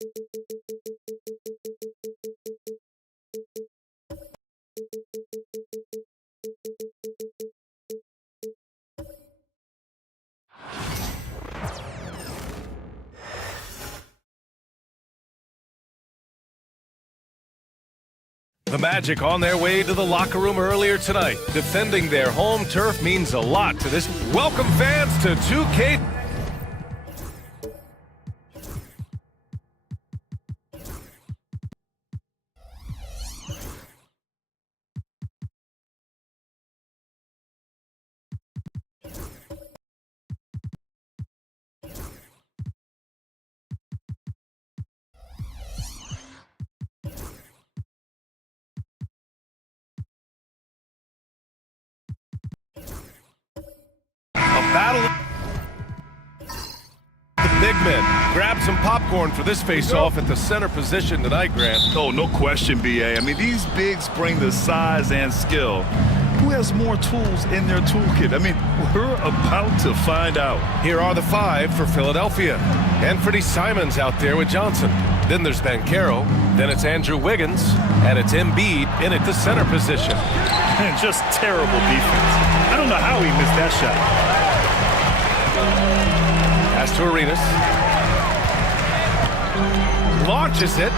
The Magic on their way to the locker room earlier tonight. Defending their home turf means a lot to this. Welcome fans to 2K. Battle the big men. Grab some popcorn for this face-off at the center position tonight, Grant. Oh, no question, BA. I mean, these bigs bring the size and skill. Who has more tools in their toolkit? I mean, we're about to find out. Here are the five for Philadelphia. Anthony Simons out there with Johnson. Then there's Banchero. Then it's Andrew Wiggins. And it's Embiid in at the center position. And just terrible defense. I don't know how he missed that shot. Pass to Arenas. Launches it.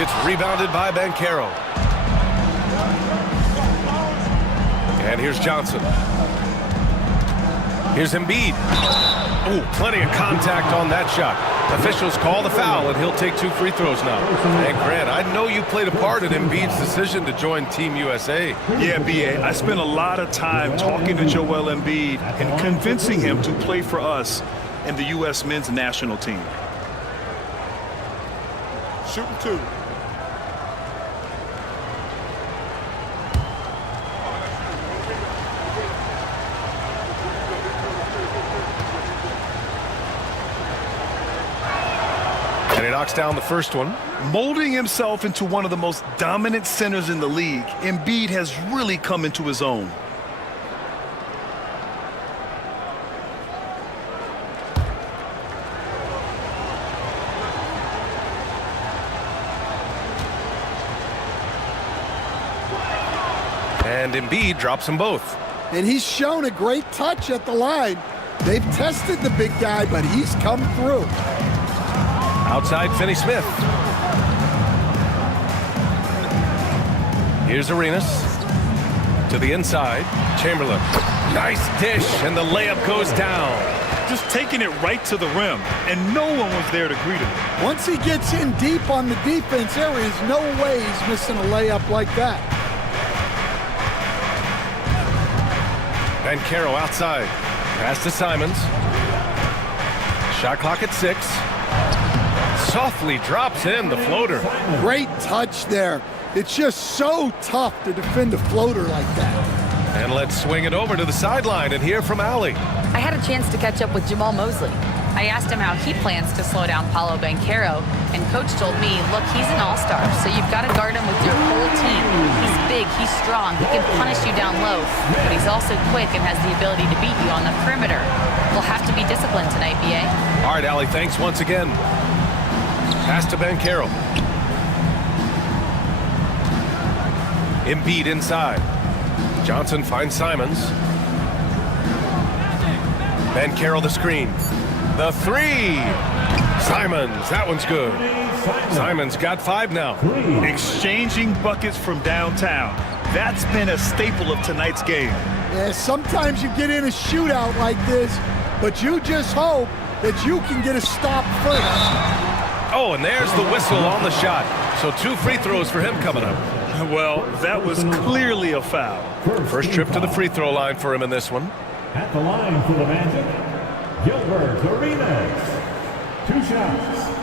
It's rebounded by Banchero. And here's Johnson. Here's Embiid. Oh, plenty of contact on that shot. Officials call the foul, and he'll take 2 free throws now. And Grant, I know you played a part in Embiid's decision to join Team USA. Yeah, BA, I spent a lot of time talking to Joel Embiid and convincing him to play for us in the U.S. men's national team. Shooting 2. And he knocks down the first one. Molding himself into one of the most dominant centers in the league, Embiid has really come into his own. And Embiid drops them both. And he's shown a great touch at the line. They've tested the big guy, but he's come through. Outside Finney-Smith. Here's Arenas. To the inside. Chamberlain. Nice dish, and the layup goes down. Just taking it right to the rim, and no one was there to greet him. Once he gets in deep on the defense, there is no way he's missing a layup like that. Banchero outside. Pass to Simons. Shot clock at 6. Softly drops in the floater. Great touch there. It's just so tough to defend a floater like that. And let's swing it over to the sideline and hear from Allie. I had a chance to catch up with Jamal Mosley. I asked him how he plans to slow down Paolo Banchero, and Coach told me, look, he's an all-star, so you've got to guard him with your whole team. He's big, he's strong, he can punish you down low, but he's also quick and has the ability to beat you on the perimeter. We'll have to be disciplined tonight, BA. All right, Allie, thanks once again. Pass to Banchero. Embiid inside. Johnson finds Simons. Banchero the screen. The 3. Simons, that one's good. Simons got 5 now. Exchanging buckets from downtown. That's been a staple of tonight's game. Yeah, sometimes you get in a shootout like this, but you just hope that you can get a stop first. Oh, and there's the whistle on the shot. So 2 free throws for him coming up. Well, that was clearly a foul. First trip to the free throw line for him in this one. At the line for the Magic, Gilbert Arenas. 2 shots.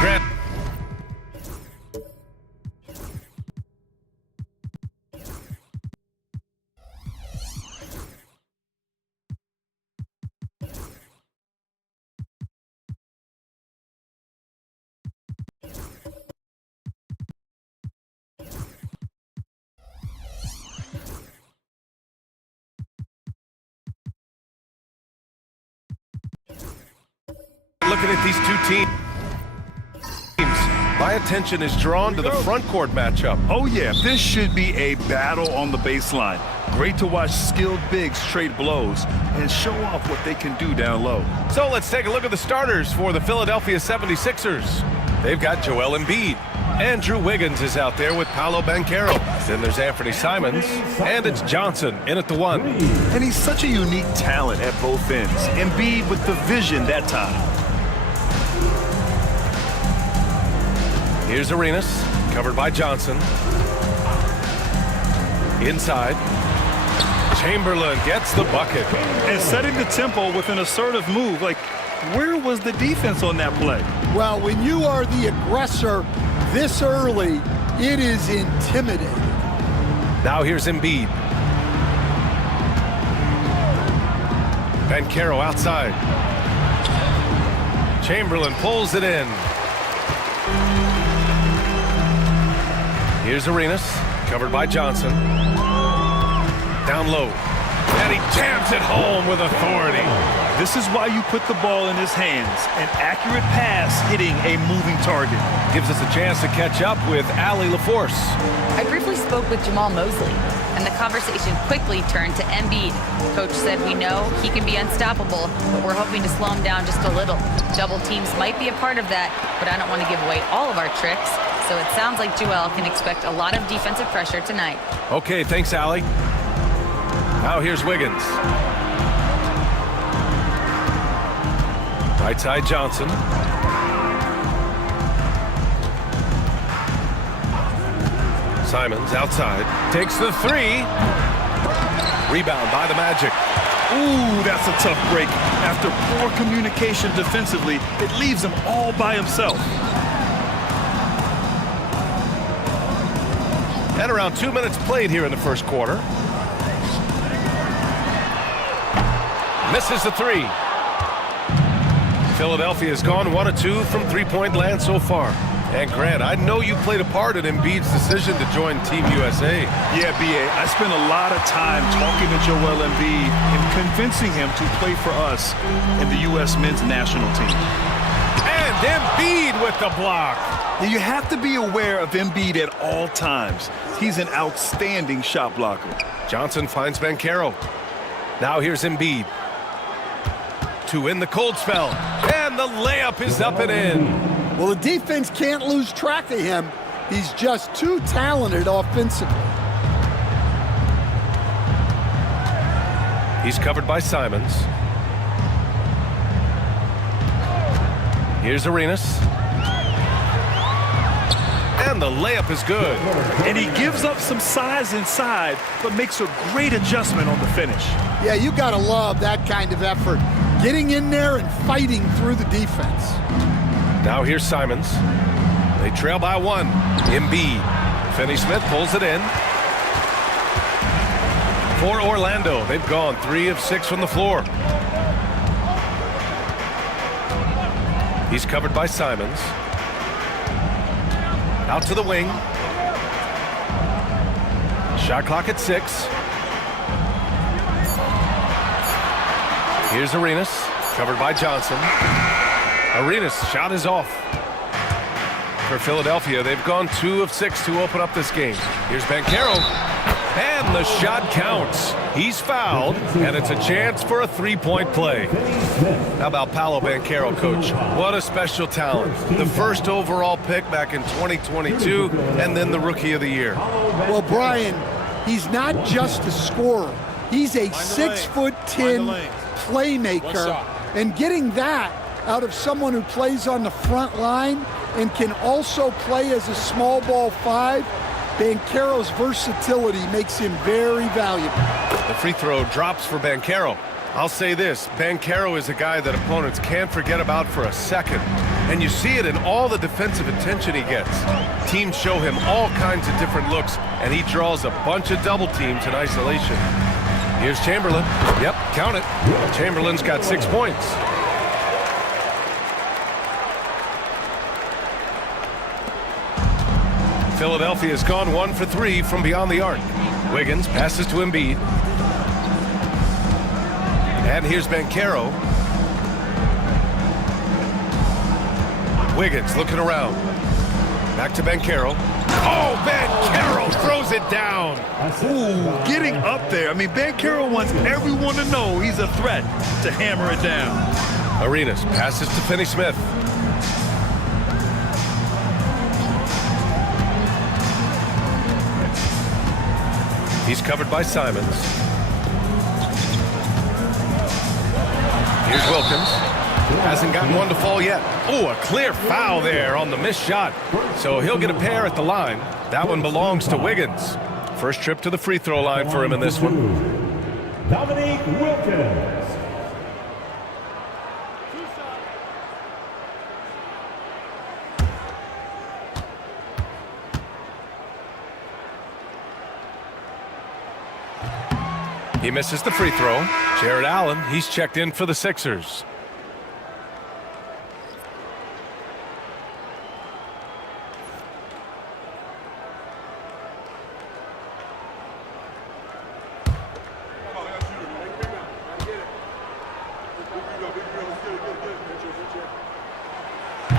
Grant. Looking at these two teams, my attention is drawn to the front court matchup. Oh, yeah, this should be a battle on the baseline. Great to watch skilled bigs trade blows and show off what they can do down low. So let's take a look at the starters for the Philadelphia 76ers. They've got Joel Embiid. Andrew Wiggins is out there with Paolo Banchero. Then there's Anthony Simons, and it's Johnson in at the 1. And he's such a unique talent at both ends. Embiid with the vision that time. Here's Arenas, covered by Johnson. Inside. Chamberlain gets the bucket. And setting the tempo with an assertive move. Like, where was the defense on that play? Well, when you are the aggressor this early, it is intimidating. Now here's Embiid. Banchero outside. Chamberlain pulls it in. Here's Arenas, covered by Johnson. Down low. And he jams it home with authority. This is why you put the ball in his hands. An accurate pass hitting a moving target. Gives us a chance to catch up with Allie LaForce. I briefly spoke with Jamal Mosley, and the conversation quickly turned to Embiid. Coach said we know he can be unstoppable, but we're hoping to slow him down just a little. Double teams might be a part of that, but I don't want to give away all of our tricks. So it sounds like Joel can expect a lot of defensive pressure tonight. Okay, thanks, Allie. Now here's Wiggins. Right side Johnson. Simons outside. Takes the 3. Rebound by the Magic. Ooh, that's a tough break. After poor communication defensively, it leaves him all by himself. And around 2 minutes played here in the first quarter. Misses the 3. Philadelphia has gone 1 of 2 from three-point land so far. And Grant, I know you played a part in Embiid's decision to join Team USA. Yeah, B.A., I spent a lot of time talking to Joel Embiid and convincing him to play for us in the U.S. men's national team. And Embiid with the block. You have to be aware of Embiid at all times. He's an outstanding shot blocker. Johnson finds Banchero. Now here's Embiid. To win the cold spell. And the layup is up and in. Well, the defense can't lose track of him. He's just too talented offensively. He's covered by Simons. Here's Arenas. And the layup is good. And he gives up some size inside, but makes a great adjustment on the finish. Yeah, you got to love that kind of effort. Getting in there and fighting through the defense. Now here's Simons. They trail by 1. Embiid. Finney-Smith pulls it in. For Orlando, they've gone 3 of 6 from the floor. He's covered by Simons. Out to the wing. Shot clock at 6. Here's Arenas, covered by Johnson. Arenas' shot is off. For Philadelphia, they've gone 2 of 6 to open up this game. Here's Banchero, and the shot counts. He's fouled, and it's a chance for a 3-point play. How about Paolo Banchero, Coach? What a special talent. The first overall pick back in 2022, and then the Rookie of the Year. Well, Brian, he's not just a scorer. He's a 6'10" playmaker, and getting that out of someone who plays on the front line and can also play as a small ball 5, Banchero's versatility makes him very valuable. The free throw drops for Banchero. I'll say this, Banchero is a guy that opponents can't forget about for a second. And you see it in all the defensive attention he gets. Teams show him all kinds of different looks, and he draws a bunch of double teams in isolation. Here's Chamberlain. Yep, count it. Chamberlain's got 6 points. Philadelphia's gone 1 for 3 from beyond the arc. Wiggins passes to Embiid. And here's Banchero. Wiggins looking around. Back to Banchero. Oh, Banchero throws it down. Ooh, getting up there. I mean, Banchero wants everyone to know he's a threat to hammer it down. Arenas passes to Finney-Smith. He's covered by Simons. Here's Wilkins. Hasn't gotten one to fall yet. Oh, a clear foul there on the missed shot. So he'll get a pair at the line. That one belongs to Wiggins. First trip to the free throw line for him in this one. Dominique Wilkins. He misses the free throw. Jared Allen, he's checked in for the Sixers.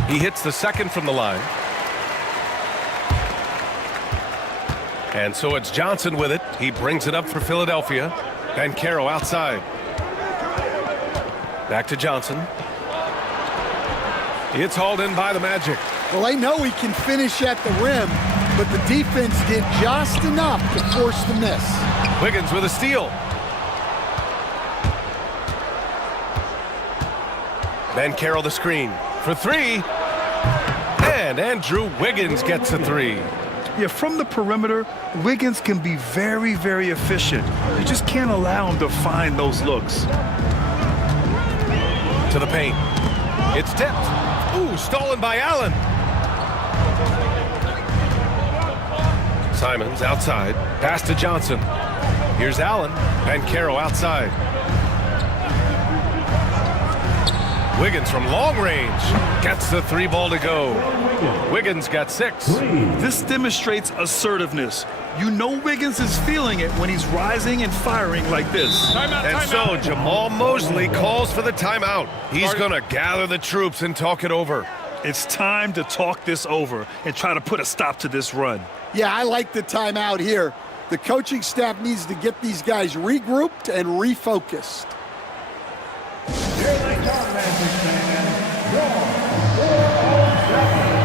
He hits the second from the line. And so it's Johnson with it. He brings it up for Philadelphia. Banchero outside. Back to Johnson. It's hauled in by the Magic. Well, they know he can finish at the rim, but the defense did just enough to force the miss. Wiggins with a steal. Banchero the screen for 3. And Andrew Wiggins gets a 3. Yeah, from the perimeter, Wiggins can be very, very efficient. You just can't allow him to find those looks. To the paint. It's tipped. Ooh, stolen by Allen. Simons outside. Pass to Johnson. Here's Allen. Banchero outside. Wiggins from long range gets the 3 ball to go. Wiggins got 6. This demonstrates assertiveness. You know Wiggins is feeling it when he's rising and firing like this. And so Jamal Mosley calls for the timeout. He's going to gather the troops and talk it over. It's time to talk this over and try to put a stop to this run. Yeah, I like the timeout here. The coaching staff needs to get these guys regrouped and refocused. Here they come, Magic fans. 4-4-7.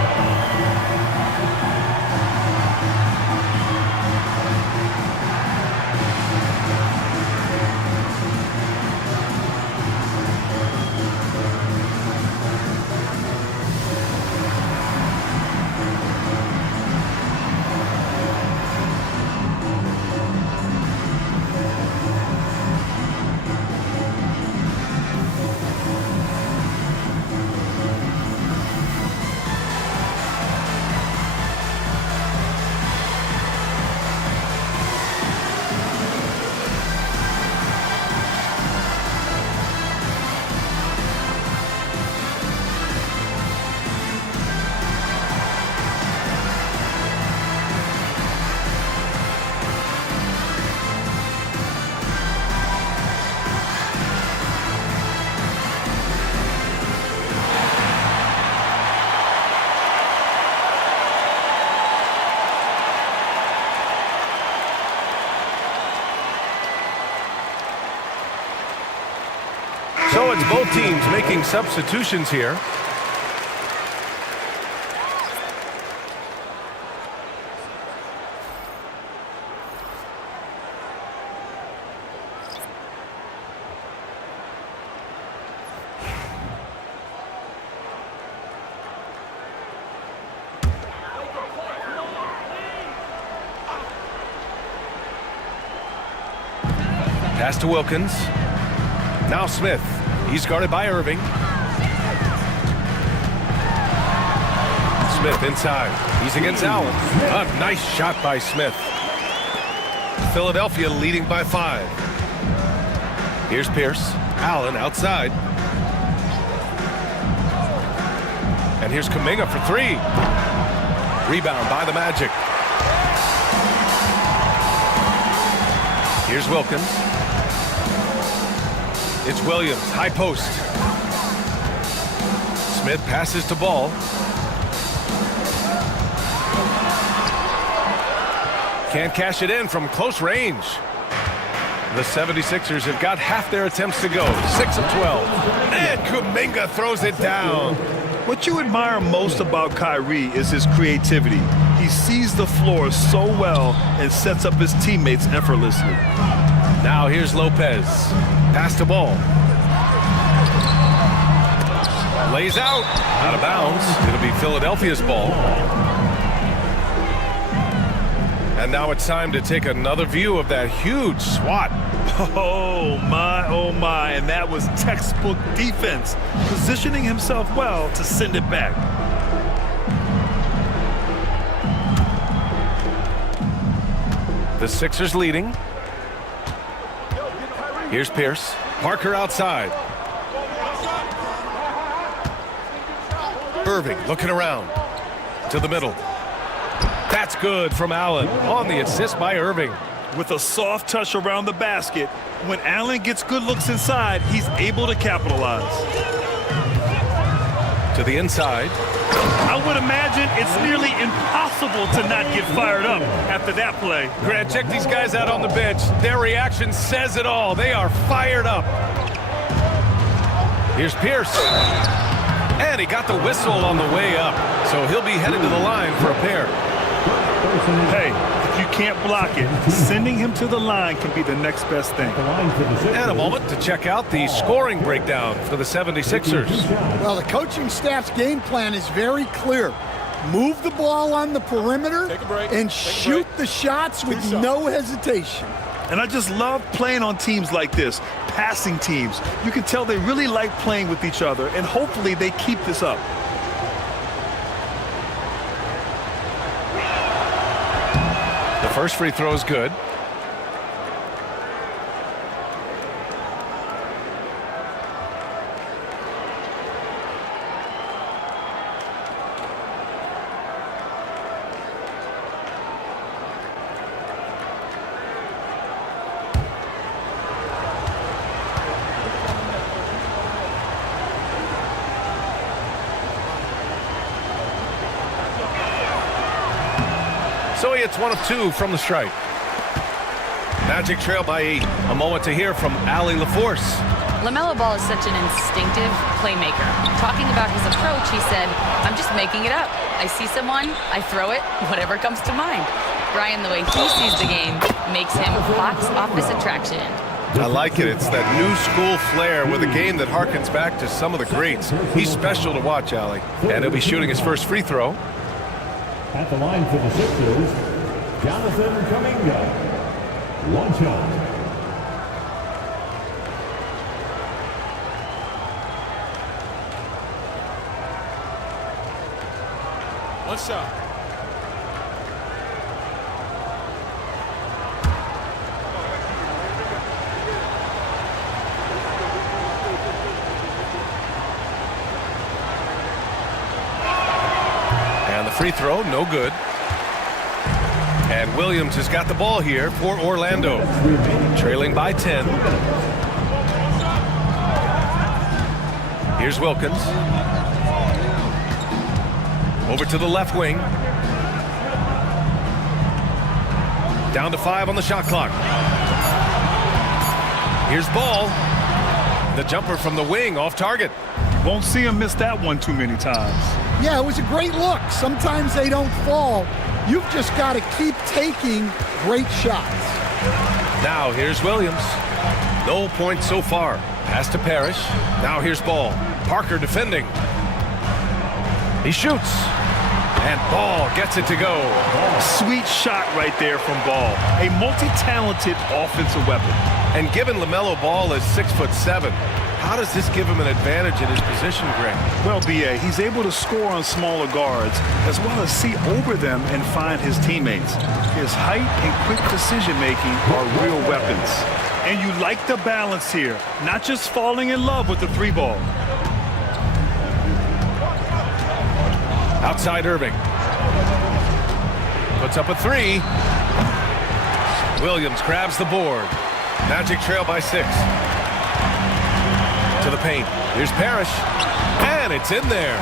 That's both teams making substitutions here. Pass to Wilkins. Now Smith. He's guarded by Irving. Smith inside. He's against Allen. A nice shot by Smith. Philadelphia leading by 5. Here's Pierce. Allen outside. And here's Kuminga for 3. Rebound by the Magic. Here's Wilkins. It's Williams, high post. Smith passes to Ball. Can't cash it in from close range. The 76ers have got half their attempts to go. 6 of 12. And Kuminga throws it down. What you admire most about Kyrie is his creativity. He sees the floor so well and sets up his teammates effortlessly. Now here's Lopez. Pass to Ball. Lays out. Out of bounds. It'll be Philadelphia's ball. And now it's time to take another view of that huge swat. Oh my, and that was textbook defense, positioning himself well to send it back. The Sixers leading. Here's Pierce. Parker outside. Irving looking around to the middle. That's good from Allen on the assist by Irving. With a soft touch around the basket, when Allen gets good looks inside, he's able to capitalize. To the inside. I would imagine it's nearly impossible to not get fired up after that play. Grant, check these guys out on the bench. Their reaction says it all. They are fired up. Here's Pierce. And he got the whistle on the way up. So he'll be headed to the line for a pair. Hey, if you can't block it, sending him to the line can be the next best thing. And a moment to check out the scoring breakdown for the 76ers. Well, the coaching staff's game plan is very clear. Move the ball on the perimeter and shoot the shots with no hesitation. And I just love playing on teams like this, passing teams. You can tell they really like playing with each other, and hopefully they keep this up. The first free throw is good. So he hits 1 of 2 from the stripe. Magic trail by 8. A moment to hear from Allie LaForce. LaMelo Ball is such an instinctive playmaker. Talking about his approach, he said, "I'm just making it up. I see someone, I throw it, whatever comes to mind." Brian, the way he sees the game makes him box office attraction. I like it. It's that new school flair with a game that harkens back to some of the greats. He's special to watch, Allie. And he'll be shooting his first free throw. At the line for the Sixers, Jonathan Kuminga. One shot. One shot. And the free throw, no good. And Williams has got the ball here for Orlando. Trailing by 10. Here's Wilkins. Over to the left wing. Down to 5 on the shot clock. Here's Ball. the jumper from the wing off target. Won't see him miss that one too many times. Yeah, it was a great look. Sometimes they don't fall. You've just got to keep taking great shots. Now here's Williams. No points so far. Pass to Parrish. Now here's Ball. Parker defending. He shoots. And Ball gets it to go. Sweet shot right there from Ball. A multi-talented offensive weapon. And given LaMelo Ball is 6'7", how does this give him an advantage in his position, Greg? Well, B.A., he's able to score on smaller guards as well as see over them and find his teammates. His height and quick decision-making are real weapons. And you like the balance here, not just falling in love with the three ball. Outside Irving. Puts up a three. Williams grabs the board. Magic trail by 6. To the paint. Here's Parrish. And it's in there.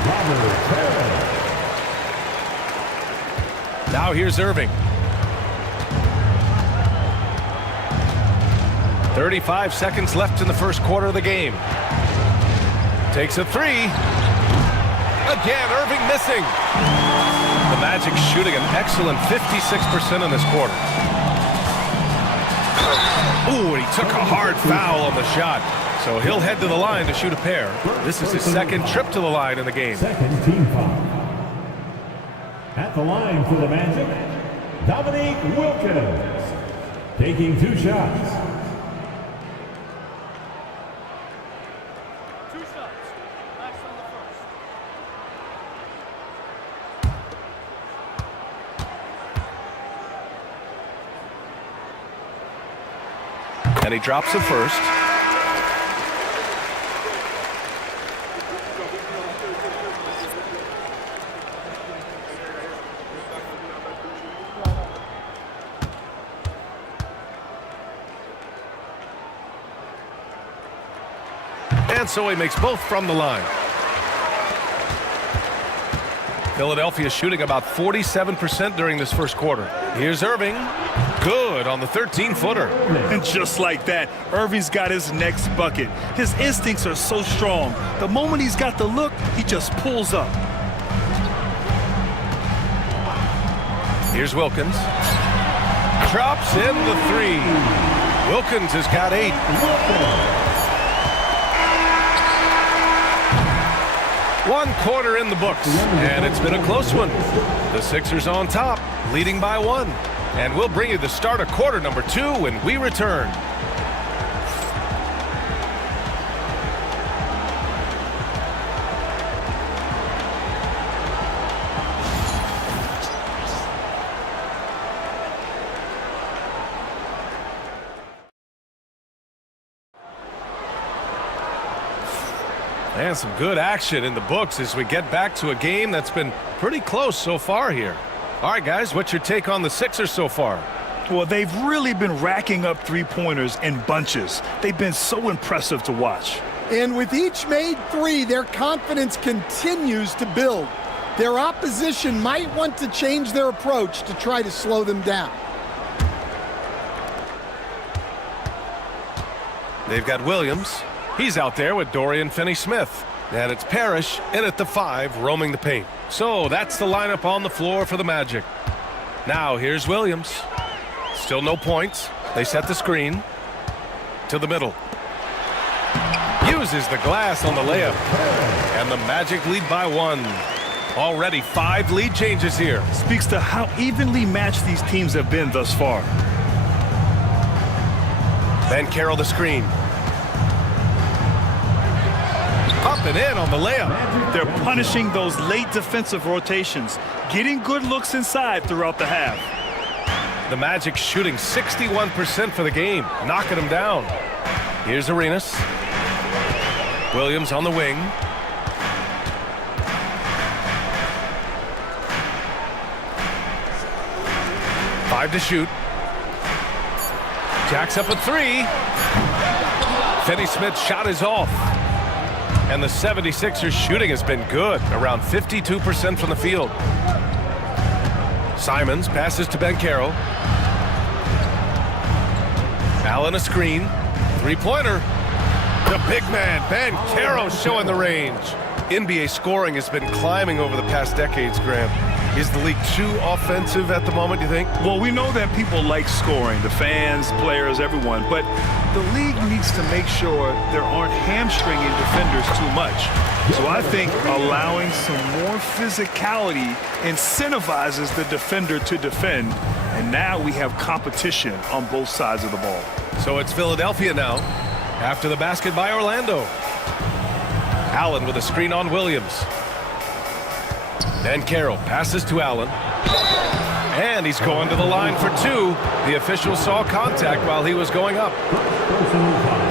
Now here's Irving. 35 seconds left in the first quarter of the game. Takes a three. Again, Irving missing. The Magic shooting an excellent 56% in this quarter. Ooh, and he took a hard foul on the shot. So he'll head to the line to shoot a pair. This is his second trip to the line in the game. Second team foul. At the line for the Magic, Dominique Wilkins. Taking 2 shots. And he drops it first. And so he makes both from the line. Philadelphia shooting about 47% during this first quarter. Here's Irving. Good on the 13-footer. And just like that, Irving's got his next bucket. His instincts are so strong. The moment he's got the look, he just pulls up. Here's Wilkins. Drops in the 3. Wilkins has got 8. 1 quarter in the books, and it's been a close one. The Sixers on top, leading by 1. And we'll bring you the start of quarter number 2 when we return. And some good action in the books as we get back to a game that's been pretty close so far here. All right, guys, what's your take on the Sixers so far? Well, they've really been racking up three-pointers in bunches. They've been so impressive to watch. And with each made 3, their confidence continues to build. Their opposition might want to change their approach to try to slow them down. They've got Williams. He's out there with Dorian Finney-Smith. And it's Parrish in at the 5, roaming the paint. So that's the lineup on the floor for the Magic. Now here's Williams. Still no points. They set the screen. To the middle. Uses the glass on the layup. And the Magic lead by 1. Already 5 lead changes here. Speaks to how evenly matched these teams have been thus far. Banchero the screen. Up and in on the layup. They're punishing those late defensive rotations, getting good looks inside throughout the half. The Magic shooting 61% for the game, knocking them down. Here's Arenas. Williams on the wing. Five to shoot. Jacks up a 3. Finney-Smith's shot is off. And the 76ers shooting has been good, around 52% from the field. Simons passes to Banchero. Allen a screen. 3-pointer. The big man, Banchero, showing the range. NBA scoring has been climbing over the past decades, Graham. Is the league too offensive at the moment, do you think? Well, we know that people like scoring, the fans, players, everyone, but the league needs to make sure there aren't hamstringing defenders too much. So I think allowing some more physicality incentivizes the defender to defend, and now we have competition on both sides of the ball. So it's Philadelphia now, after the basket by Orlando. Allen with a screen on Williams. Banchero passes to Allen. And he's going to the line for two. The official saw contact while he was going up.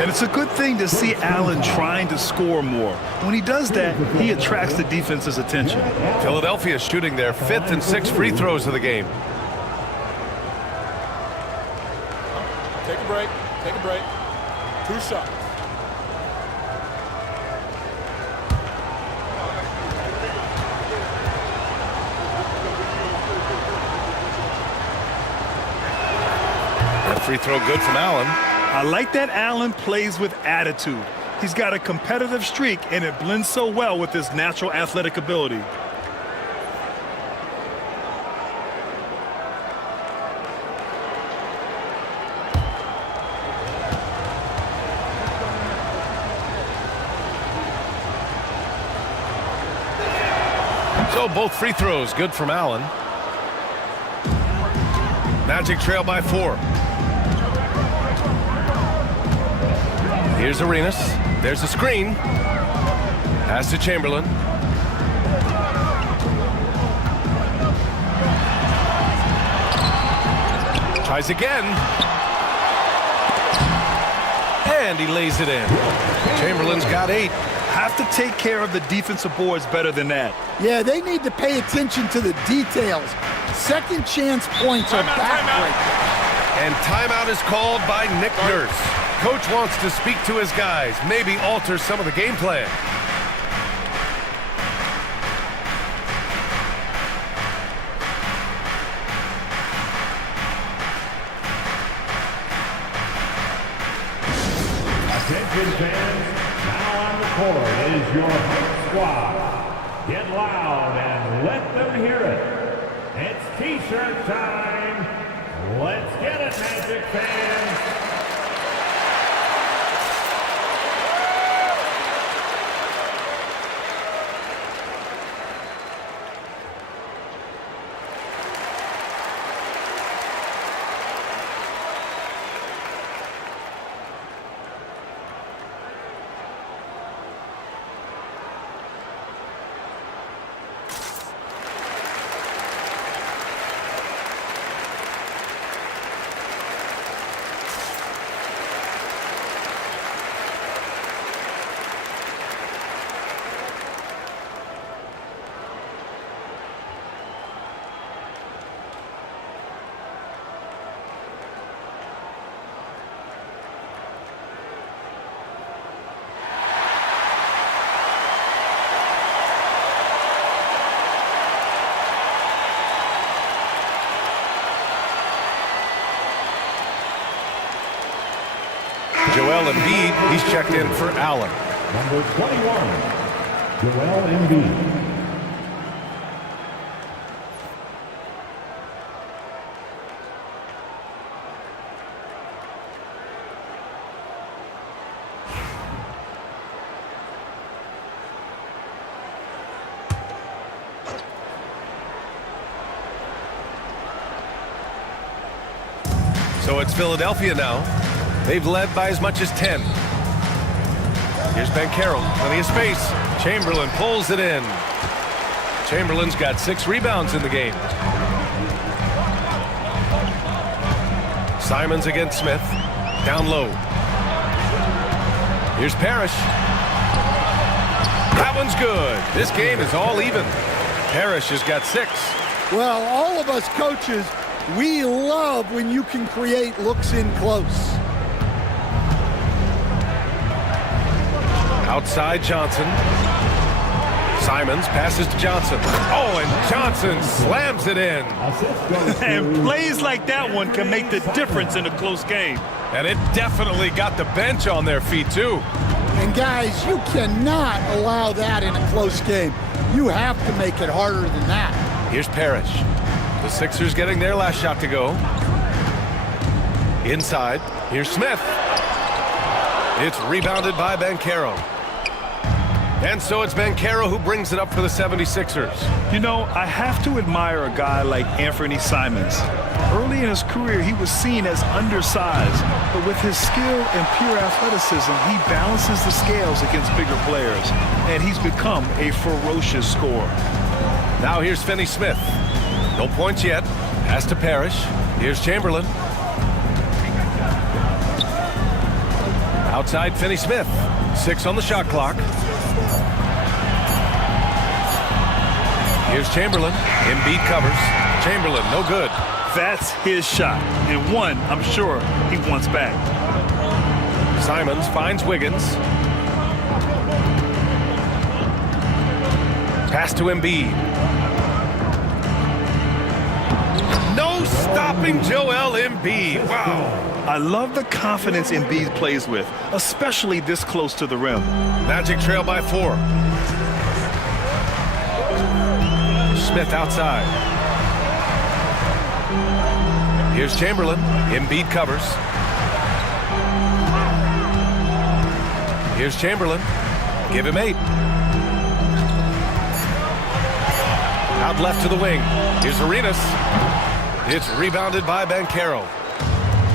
And it's a good thing to see Allen trying to score more. When he does that, he attracts the defense's attention. Philadelphia shooting their 5th and 6th free throws of the game. Take a break. Take a break. 2 shots. That free throw good from Allen. I like that Allen plays with attitude. He's got a competitive streak, and it blends so well with his natural athletic ability. So both free throws good from Allen. Magic trail by 4. Here's Arenas. There's a screen. Pass to Chamberlain. Tries again. And he lays it in. Chamberlain's got 8. Have to take care of the defensive boards better than that. Yeah, they need to pay attention to the details. Second chance points are backbreaking. And timeout is called by Nick Nurse. Coach wants to speak to his guys, maybe alter some of the game plan. Attention fans, now on the court is your home squad. Get loud and let them hear it. It's T-shirt time. Let's get it, Magic fans. Joel Embiid, he's checked in for Allen. Number 21, Joel Embiid. So it's Philadelphia now. They've led by as much as 10. Here's Banchero, plenty of space. Chamberlain pulls it in. Chamberlain's got 6 rebounds in the game. Simons against Smith. Down low. Here's Parrish. That one's good. This game is all even. Parrish has got 6. Well, all of us coaches, we love when you can create looks in close. Outside Johnson. Simons passes to Johnson. Oh, and Johnson slams it in. And plays like that one can make the difference in a close game. And it definitely got the bench on their feet, too. And guys, you cannot allow that in a close game. You have to make it harder than that. Here's Parrish. The Sixers getting their last shot to go. Inside, here's Smith. It's rebounded by Banchero. And so it's Banchero who brings it up for the 76ers. You know, I have to admire a guy like Anthony Simons. Early in his career, he was seen as undersized, but with his skill and pure athleticism, he balances the scales against bigger players, and he's become a ferocious scorer. Now here's Finney Smith. No points yet. Pass to Parrish. Here's Chamberlain. Outside Finney Smith. 6 on the shot clock. Here's Chamberlain. Embiid covers. Chamberlain, no good. That's his shot, and one I'm sure he wants back. Simons finds Wiggins. Pass to Embiid. No stopping Joel Embiid. Wow. I love the confidence Embiid plays with, especially this close to the rim. Magic trail by 4. Smith outside. Here's Chamberlain. Embiid covers. Here's Chamberlain. Give him 8. Out left to the wing. Here's Arenas. It's rebounded by Banchero.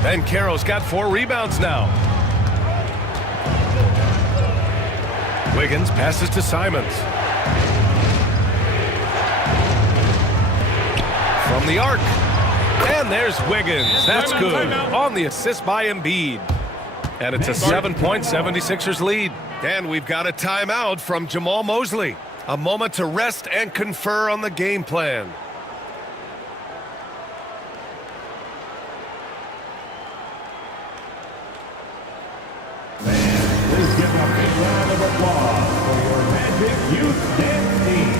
Banchero's got 4 rebounds now. Wiggins passes to Simons. From the arc. And there's Wiggins. That's good. On the assist by Embiid. And it's a 7-point 76ers lead. And we've got a timeout from Jamal Mosley. A moment to rest and confer on the game plan. Please give a big round of applause for your Magic Youth Dance Team.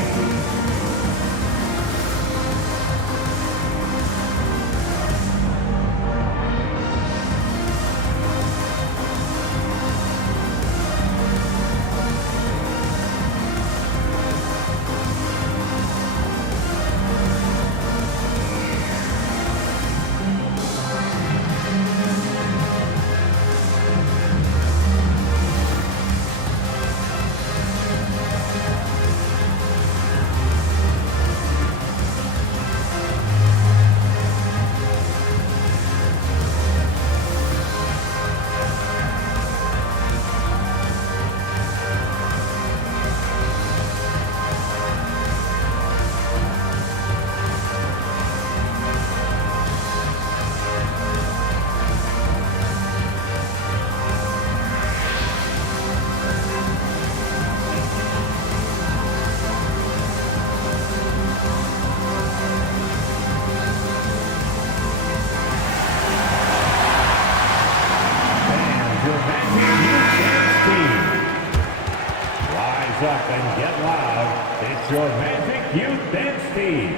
Up and get loud. It's your Magic Youth Dance Team.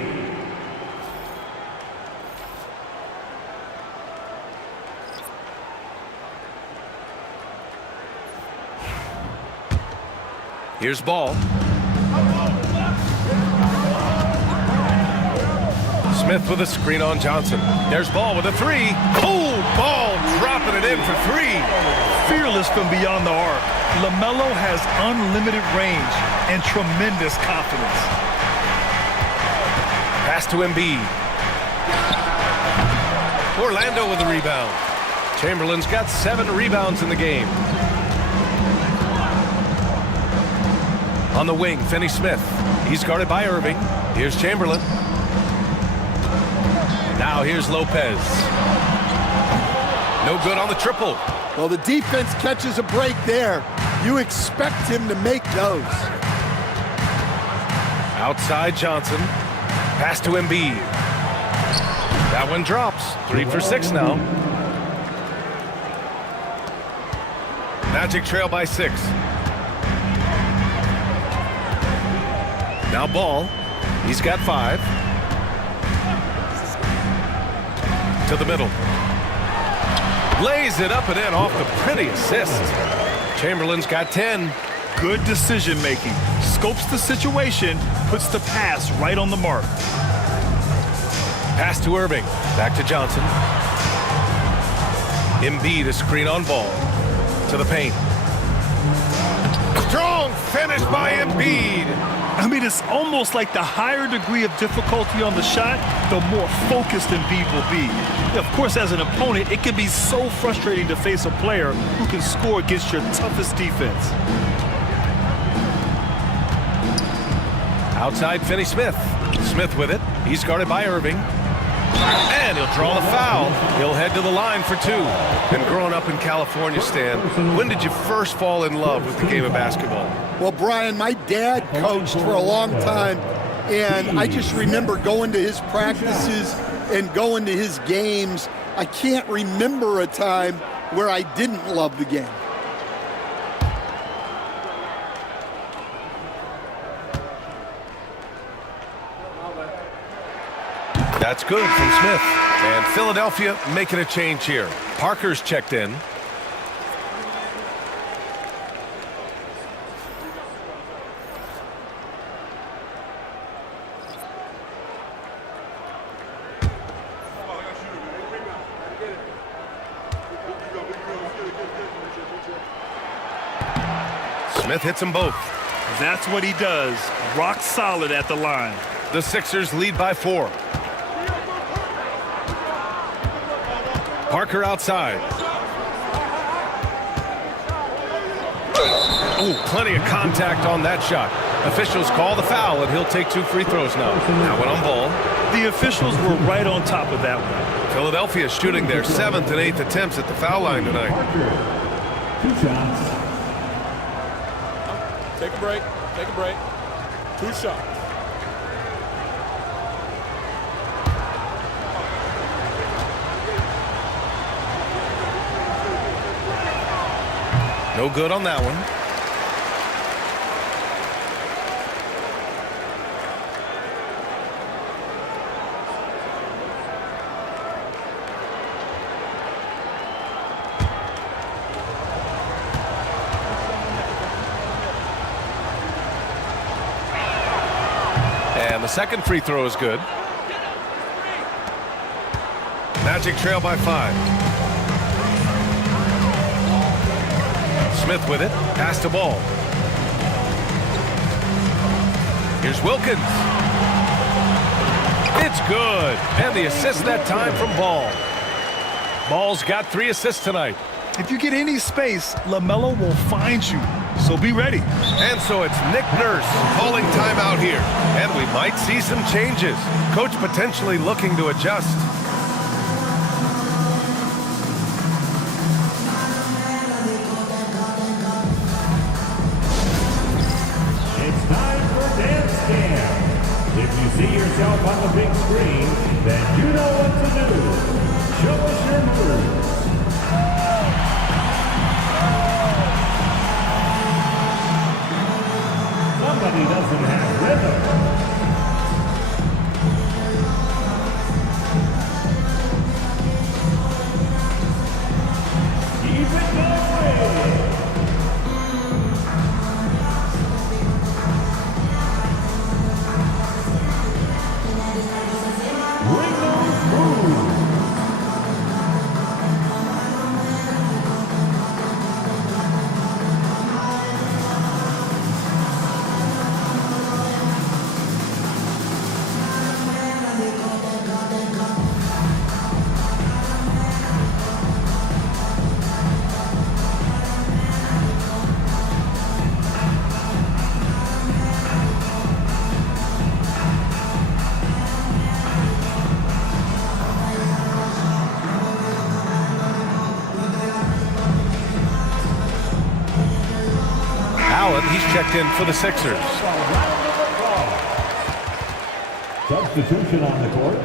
Here's Ball. Smith with a screen on Johnson. There's Ball with a 3. Oh, Ball dropping it in for 3. Fearless from beyond the arc, LaMelo has unlimited range and tremendous confidence. Pass to Embiid. Orlando with the rebound. Chamberlain's got 7 rebounds in the game. On the wing, Finney Smith. He's guarded by Irving. Here's Chamberlain. Now here's Lopez. No good on the triple. Well, the defense catches a break there. You expect him to make those. Outside Johnson. Pass to Embiid. That one drops. 3 for 6 now. Magic trail by 6. Now Ball. He's got 5. To the middle. Lays it up and in off the pretty assist. Chamberlain's got 10. Good decision making. Scopes the situation, puts the pass right on the mark. Pass to Irving. Back to Johnson. Embiid, a screen on ball. To the paint. Strong finish by Embiid. I mean, it's almost like the higher degree of difficulty on the shot, the more focused Embiid will be. Of course, as an opponent, it can be so frustrating to face a player who can score against your toughest defense. Outside, Finney-Smith. Smith with it. He's guarded by Irving. And he'll draw the foul. He'll head to the line for 2. And growing up in California, Stan, when did you first fall in love with the game of basketball? Well, Brian, my dad coached for a long time, and I just remember going to his practices and going to his games. I can't remember a time where I didn't love the game. That's good from Smith. And Philadelphia making a change here. Parker's checked in. Smith hits them both. That's what he does. Rock solid at the line. The Sixers lead by 4. Parker outside. Ooh, plenty of contact on that shot. Officials call the foul, and he'll take 2 free throws now. That one on ball. The officials were right on top of that one. Philadelphia shooting their 7th and 8th attempts at the foul line tonight. 2 shots. Take a break. Take a break. 2 shots. No good on that one. And the second free throw is good. Magic trail by 5. Smith with it. Pass to Ball. Here's Wilkins. It's good. And the assist that time from Ball. Ball's got 3 assists tonight. If you get any space, LaMelo will find you. So be ready. And so it's Nick Nurse calling timeout here. And we might see some changes. Coach potentially looking to adjust. See yourself on the big screen, then you know what to do. Show us your moves. Somebody doesn't have rhythm. Keep it going. He's checked in for the Sixers. Substitution on the court.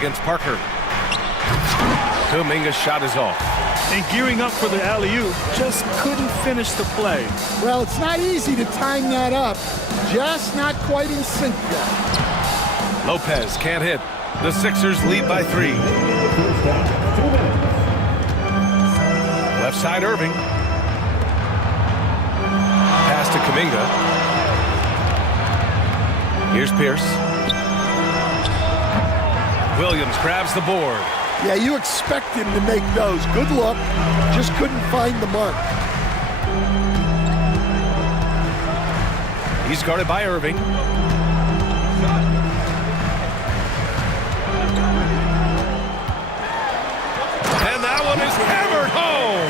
against Parker. Kuminga's shot is off. And gearing up for the alley-oop, just couldn't finish the play. Well, it's not easy to time that up. Just not quite in sync yet. Lopez can't hit. The Sixers lead by 3. Left side, Irving. Pass to Kuminga. Here's Pierce. Williams grabs the board. Yeah, you expect him to make those. Good luck. Just couldn't find the mark. He's guarded by Irving. And that one is hammered home.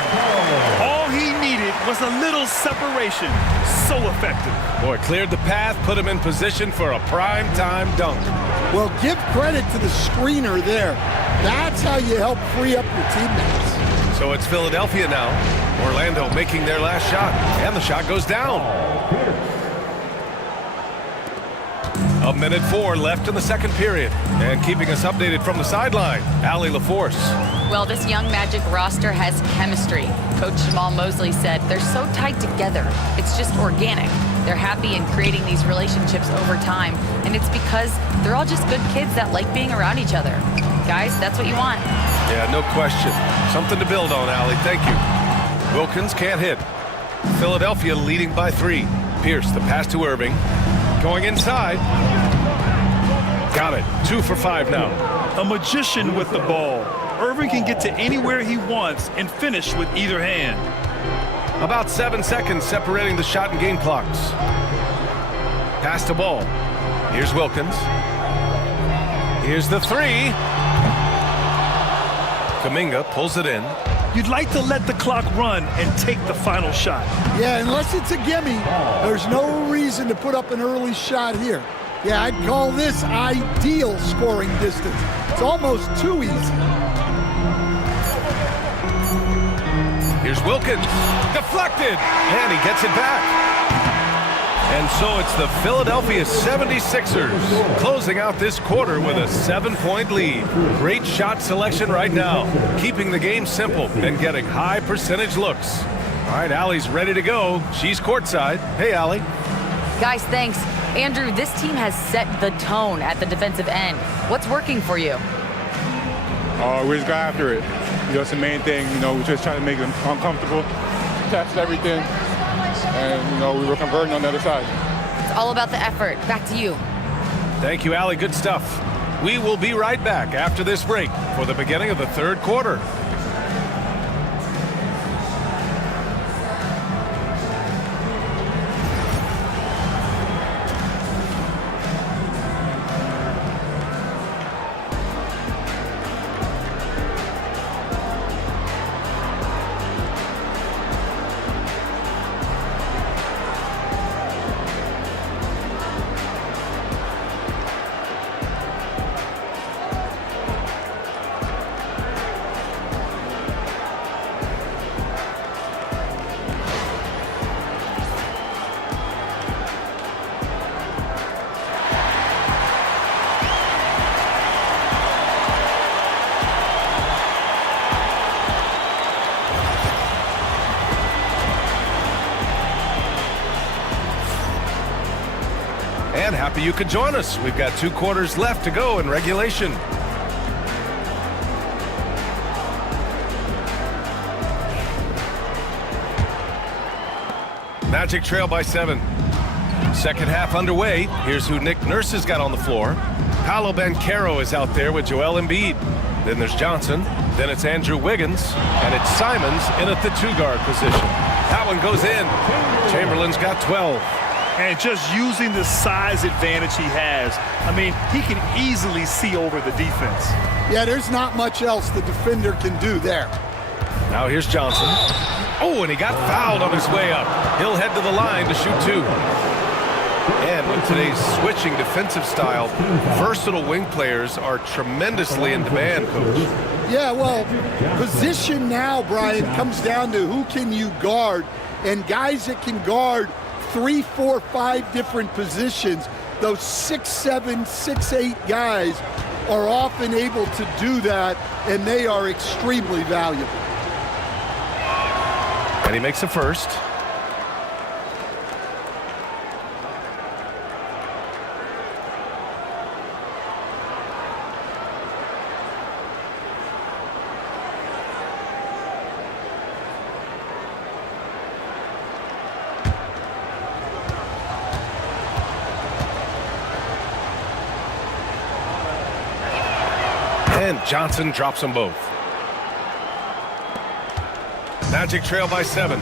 All he needed was a little separation. So effective. Boy, cleared the path, put him in position for a prime-time dunk. Well, give credit to the screener there. That's how you help free up your teammates. So it's Philadelphia now. Orlando making their last shot, and the shot goes down. 1:04 left in the second period. And keeping us updated from the sideline, Allie LaForce. Well, this young Magic roster has chemistry. Coach Jamal Mosley said they're so tied together. It's just organic. They're happy in creating these relationships over time, and it's because they're all just good kids that like being around each other. Guys, that's what you want. Yeah, no question. Something to build on, Allie. Thank you. Wilkins can't hit. Philadelphia leading by 3. Pierce, the pass to Irving. Going inside. Got it. 2 for 5 now. A magician with the ball. Irving can get to anywhere he wants and finish with either hand. About 7 seconds separating the shot and game clocks. Pass to ball. Here's Wilkins. Here's the 3. Kuminga pulls it in. You'd like to let the clock run and take the final shot. Yeah, unless it's a gimme, there's no reason to put up an early shot here. Yeah, I'd call this ideal scoring distance. It's almost too easy. Here's Wilkins. Deflected. And he gets it back. And so it's the Philadelphia 76ers closing out this quarter with a 7-point lead. Great shot selection right now, keeping the game simple and getting high percentage looks. All right, Allie's ready to go. She's courtside. Hey, Allie. Guys, thanks. Andrew, this team has set the tone at the defensive end. What's working for you? We just got after it. That's the main thing. We just try to make them uncomfortable, test everything, and we were converting on the other side. It's all about the effort. Back to you. Thank you, Allie. Good stuff. We will be right back after this break for the beginning of the third quarter. And happy you could join us. We've got 2 quarters left to go in regulation. Magic trail by 7. Second half underway. Here's who Nick Nurse has got on the floor. Paolo Banchero is out there with Joel Embiid. Then there's Johnson. Then it's Andrew Wiggins. And it's Simons in at the 2-guard position. That one goes in. Chamberlain's got 12. And just using the size advantage he has, I mean, he can easily see over the defense. Yeah, there's not much else the defender can do there. Now here's Johnson. Oh, and he got fouled on his way up. He'll head to the line to shoot 2. And with today's switching defensive style, versatile wing players are tremendously in demand, Coach. Yeah, well, position now, Brian, comes down to who can you guard. And guys that can guard 3, 4, 5 different positions, those 6'7", 6'8" guys are often able to do that, and they are extremely valuable. And he makes the first. And Johnson drops them both. Magic trail by 7.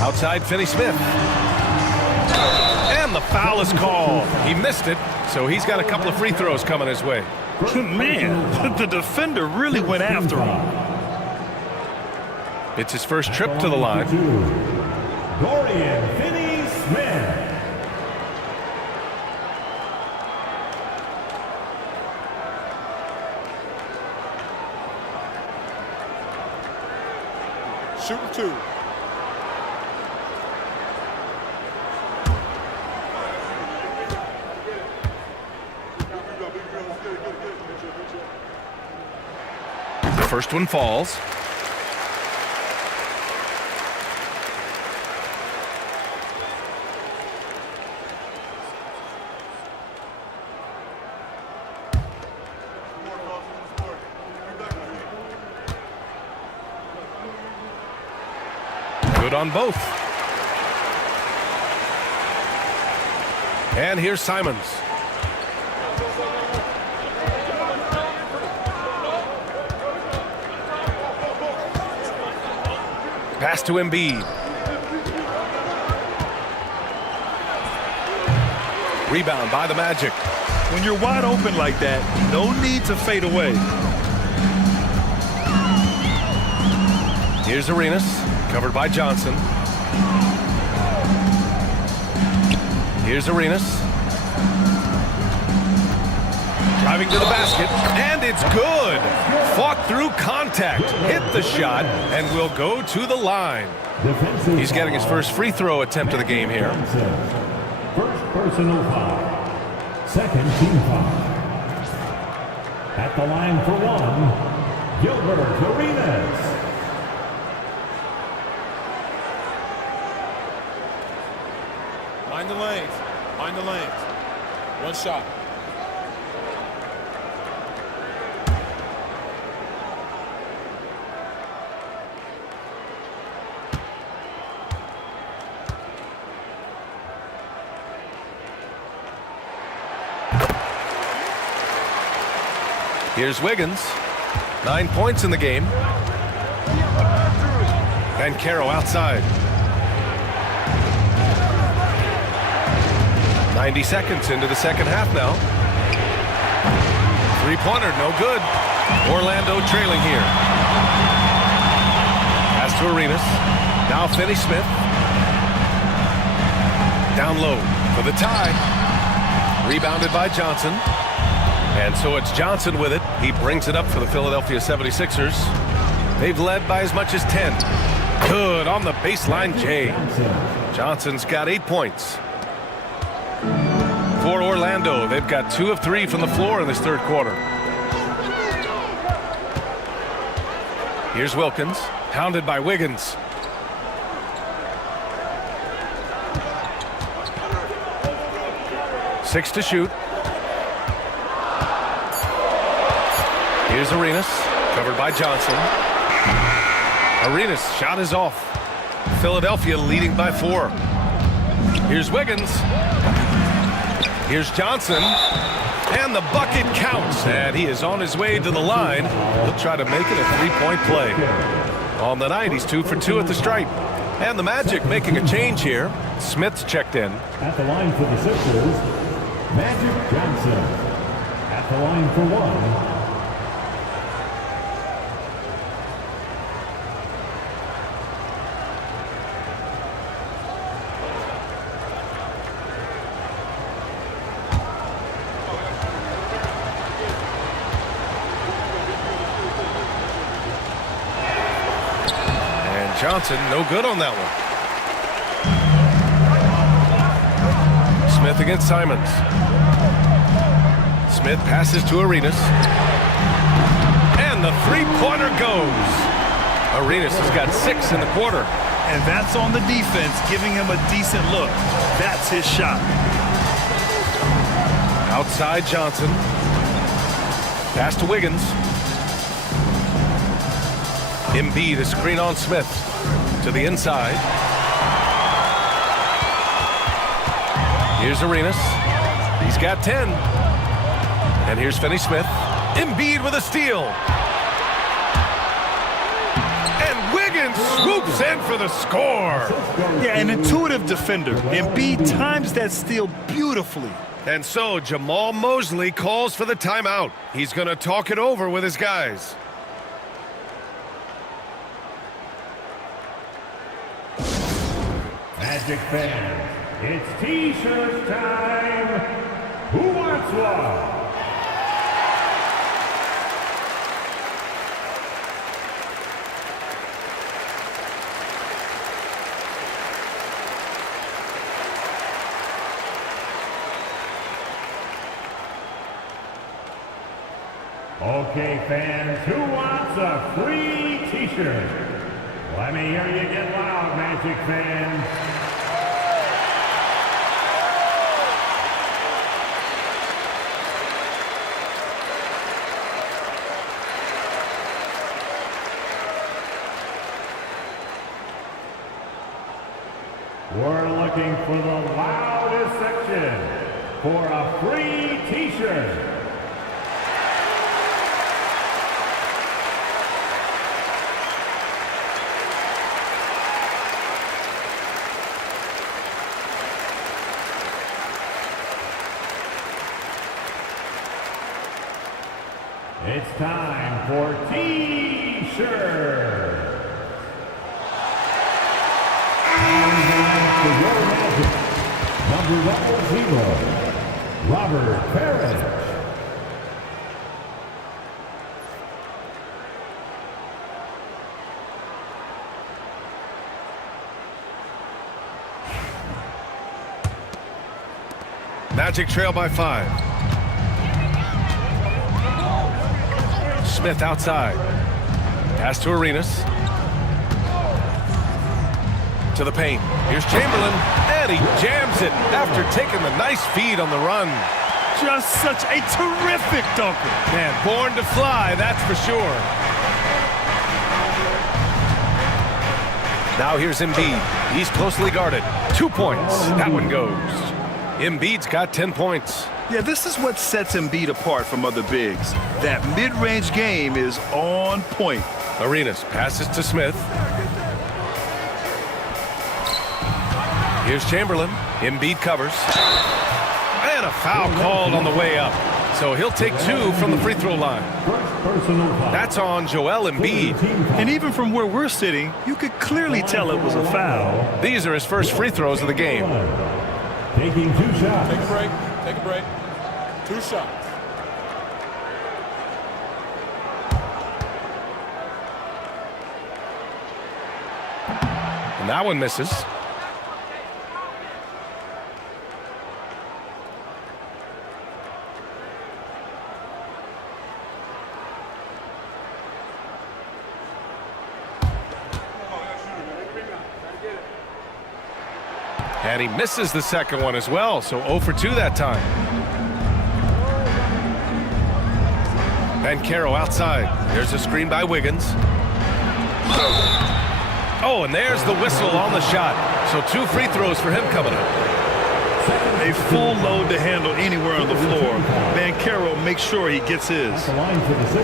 Outside, Finney Smith. And the foul is called. He missed it, so he's got a couple of free throws coming his way. Man, the defender really went after him. It's his first trip to the line. Dorian Finney-Smith. Shooting 2. The first one falls. Good on both. And here's Simons. Pass to Embiid. Rebound by the Magic. When you're wide open like that, no need to fade away. Here's Arenas, covered by Johnson. Here's Arenas. Driving to the basket, and it's good. Fought through contact, hit the shot, and will go to the line. He's getting his first free throw attempt of the game here. First personal foul. Second team foul. At the line for 1, Gilbert Arenas. Mind the lanes. Mind the lanes. One shot. Here's Wiggins. 9 points in the game. And Caro outside. 90 seconds into the second half now. Three-pointer, no good. Orlando trailing here. Pass to Arenas. Now Finney Smith. Down low for the tie. Rebounded by Johnson. And so it's Johnson with it. He brings it up for the Philadelphia 76ers. They've led by as much as 10. Good on the baseline, Jay. Johnson's got 8 points. For Orlando, they've got 2 of 3 from the floor in this third quarter. Here's Wilkins, hounded by Wiggins. Six to shoot. Here's Arenas, covered by Johnson. Arenas' shot is off. Philadelphia leading by 4. Here's Wiggins. Here's Johnson. And the bucket counts. And he is on his way to the line. He'll try to make it a 3-point play. On the night, he's 2 for 2 at the stripe. And the Magic making a change here. Smith's checked in. At the line for the Sixers, Magic Johnson. At the line for 1. Johnson, no good on that one. Smith against Simons. Smith passes to Arenas. And the three-pointer goes. Arenas has got 6 in the quarter. And that's on the defense, giving him a decent look. That's his shot. Outside Johnson. Pass to Wiggins. Embiid, a screen on Smith. To the inside. Here's Arenas. He's got 10. And here's Finney-Smith. Embiid with a steal. And Wiggins swoops in for the score. Yeah, an intuitive defender. Embiid times that steal beautifully. And so Jamal Mosley calls for the timeout. He's going to talk it over with his guys. Magic fans, it's T-shirt time. Who wants one? Okay, fans, who wants a free T-shirt? Let me hear you get loud, Magic fans. We're looking for the loudest section for a free T-shirt. It's time for T-shirt. For your Magic, number 00, Robert Parrish. Magic trail by 5. Smith outside. Pass to Arenas. To the paint. Here's Chamberlain, and he jams it after taking the nice feed on the run. Just such a terrific dunker. Man, born to fly, that's for sure. Now here's Embiid. He's closely guarded. 2 points. That one goes. Embiid's got 10 points. Yeah, this is what sets Embiid apart from other bigs. That mid-range game is on point. Arenas passes to Smith. Here's Chamberlain. Embiid covers. And a foul called on the way up. So he'll take 2 from the free throw line. That's on Joel Embiid. And even from where we're sitting, you could clearly tell it was a foul. These are his first free throws of the game. Taking 2 shots. Take a break. Take a break. 2 shots. And that one misses. And he misses the second one as well, so 0 for 2 that time. Banchero outside. There's a screen by Wiggins. Oh, and there's the whistle on the shot. So 2 free throws for him coming up. A full load to handle anywhere on the floor. Banchero makes sure he gets his.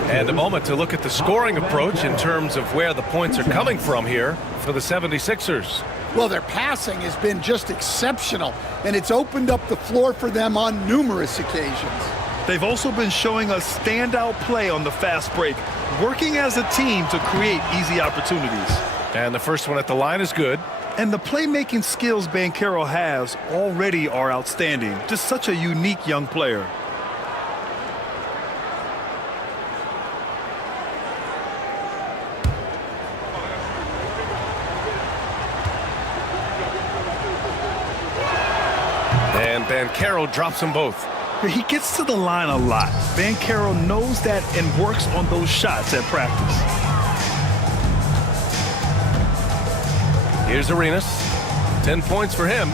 And a moment to look at the scoring approach in terms of where the points are coming from here for the 76ers. Well, their passing has been just exceptional, and it's opened up the floor for them on numerous occasions. They've also been showing us standout play on the fast break, working as a team to create easy opportunities. And the first one at the line is good. And the playmaking skills Banchero has already are outstanding. Just such a unique young player. Banchero drops them both. He gets to the line a lot. Banchero knows that and works on those shots at practice. Here's Arenas. 10 points for him.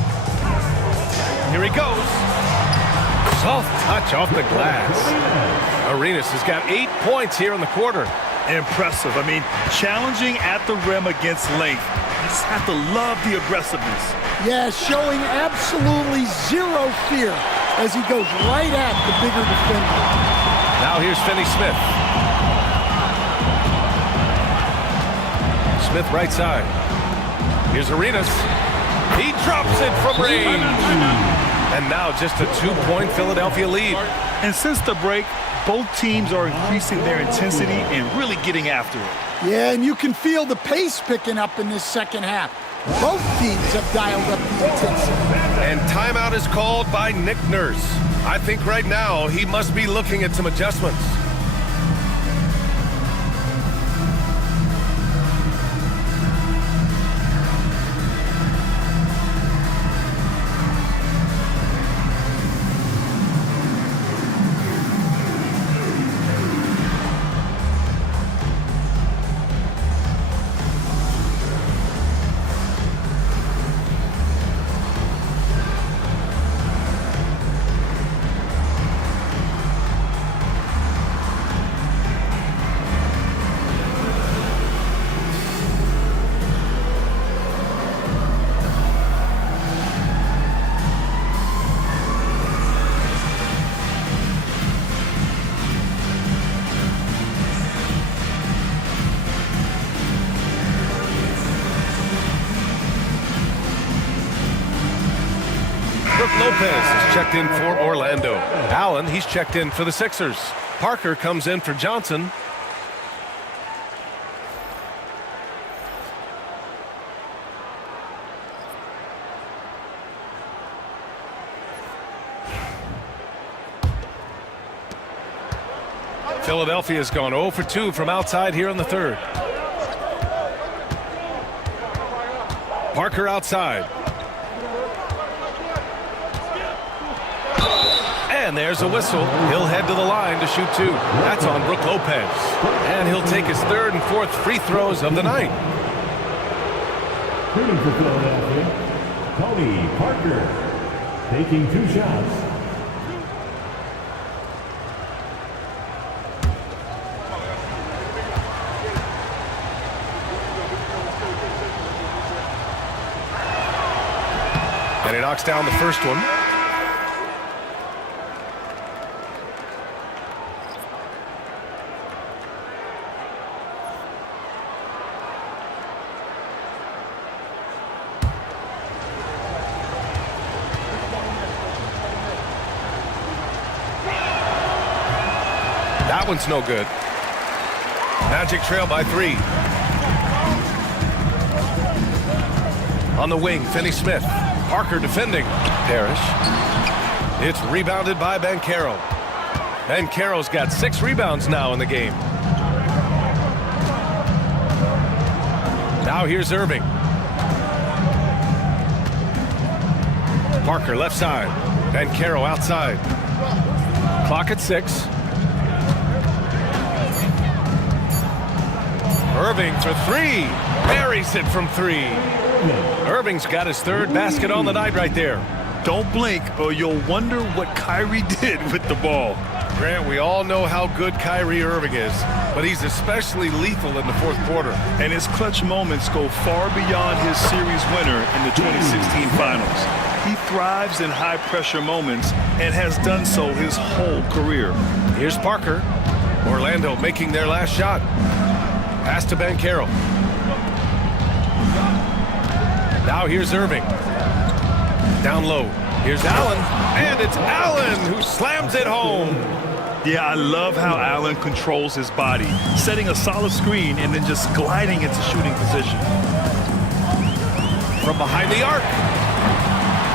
Here he goes. Soft touch off the glass. Arenas has got 8 points here in the quarter. Impressive. I mean, challenging at the rim against length. You just have to love the aggressiveness. Yeah, showing absolutely zero fear as he goes right at the bigger defender. Now here's Finney Smith. Smith right side. Here's Arenas. He drops it from range. And now just a 2-point Philadelphia lead. And since the break, both teams are increasing their intensity and really getting after it. Yeah, and you can feel the pace picking up in this second half. Both teams have dialed up the intensity. And timeout is called by Nick Nurse. I think right now he must be looking at some adjustments. Lopez is checked in for Orlando. Allen, he's checked in for the Sixers. Parker comes in for Johnson. Philadelphia's gone 0 for 2 from outside here in the third. Parker outside. And there's a whistle. He'll head to the line to shoot 2. That's on Brook Lopez. And he'll take his third and fourth free throws of the night. Shooting for Philadelphia, Tony Parker, taking 2 shots. And he knocks down the first one. That one's no good. Magic trail by 3. On the wing, Finney Smith. Parker defending. Parrish. It's rebounded by Banchero. Banchero's got 6 rebounds now in the game. Now here's Irving. Parker left side. Banchero outside. Clock at 6. Irving for 3. Buries it from 3. Irving's got his third basket on the night right there. Don't blink or you'll wonder what Kyrie did with the ball. Grant, we all know how good Kyrie Irving is, but he's especially lethal in the fourth quarter. And his clutch moments go far beyond his series winner in the 2016 finals. He thrives in high-pressure moments and has done so his whole career. Here's Parker. Orlando making their last shot. Pass to Banchero. Now here's Irving. Down low. Here's Allen. And it's Allen who slams it home. Yeah, I love how Allen controls his body, setting a solid screen and then just gliding into shooting position. From behind the arc.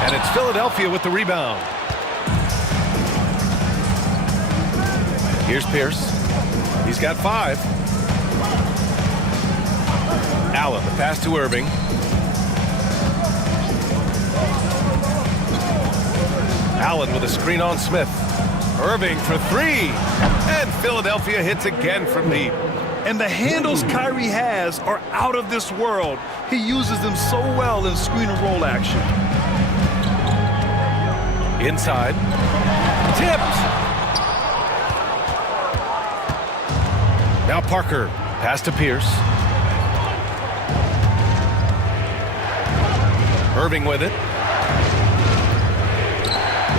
And it's Philadelphia with the rebound. Here's Pierce. He's got 5. Allen, the pass to Allen with a screen on Smith. Irving for three. And Philadelphia hits again from deep. And the handles Kyrie has are out of this world. He uses them so well in screen and roll action. Inside. Tipped. Now Parker. Pass to Pierce. Irving with it.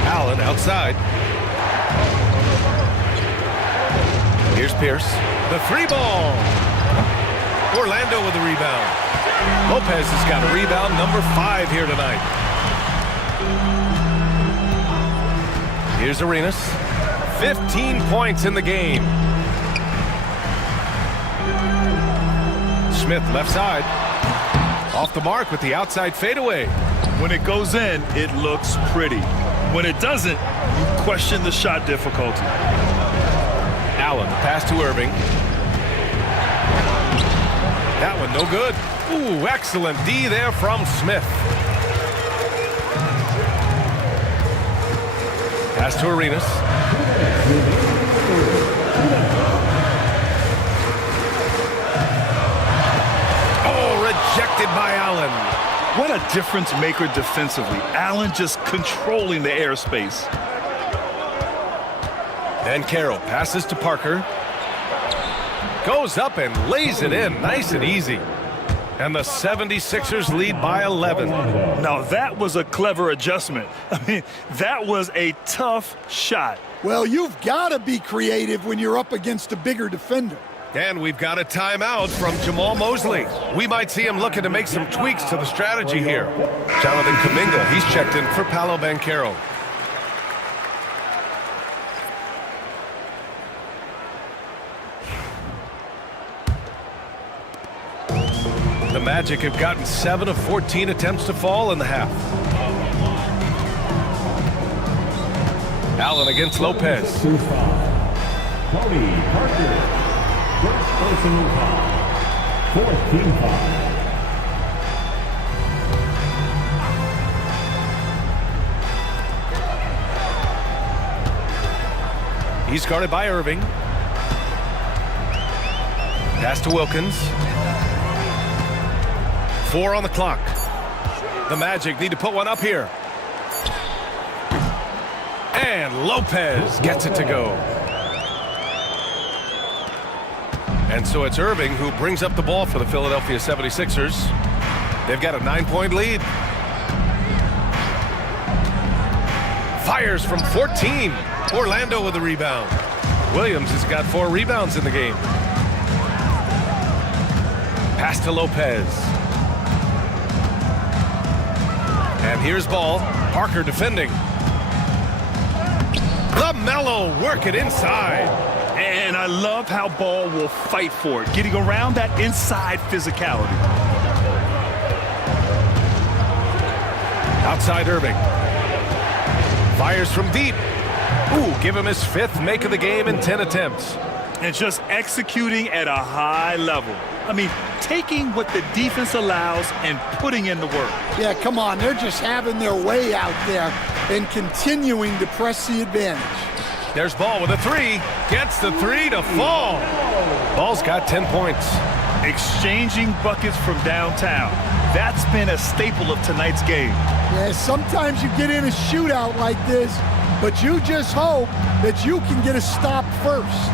Allen outside. Here's Pierce. The three ball. Orlando with the rebound. Lopez has got a rebound number 5 here tonight. Here's Arenas. 15 points in the game. Smith left side. Off the mark with the outside fadeaway. When it goes in, it looks pretty. When it doesn't, you question the shot difficulty. Allen, pass to Irving. That one no good. Ooh, excellent D there from Smith. Pass to Arenas. Oh, rejected by Allen. What a difference maker defensively. Allen just controlling the airspace. And Carroll passes to Parker. Goes up and lays it in nice and easy. And the 76ers lead by 11. Now that was a clever adjustment. I mean, that was a tough shot. Well, you've got to be creative when you're up against a bigger defender. And we've got a timeout from Jamal Mosley. We might see him looking to make some tweaks to the strategy here. Jonathan Kuminga, he's checked in for Paolo Banchero. The Magic have gotten 7 of 14 attempts to fall in the half. Allen against Lopez. Tony Parker. First personal foul. 4th team foul. He's guarded by Irving. Pass to Wilkins. 4 on the clock. The Magic need to put one up here. And Lopez gets it to go. And so it's Irving who brings up the ball for the Philadelphia 76ers. They've got a 9-point lead. Fires from 14. Orlando with the rebound. Williams has got 4 rebounds in the game. Pass to Lopez. And here's ball. Parker defending. LaMelo work it inside. And I love how Ball will fight for it, getting around that inside physicality. Outside Irving. Fires from deep. Ooh, give him his 5th make of the game in 10 attempts. And just executing at a high level. I mean, taking what the defense allows and putting in the work. Yeah, come on. They're just having their way out there and continuing to press the advantage. There's Ball with a 3. Gets the 3 to fall. Ball's got 10 points. Exchanging buckets from downtown. That's been a staple of tonight's game. Yeah, sometimes you get in a shootout like this, but you just hope that you can get a stop first.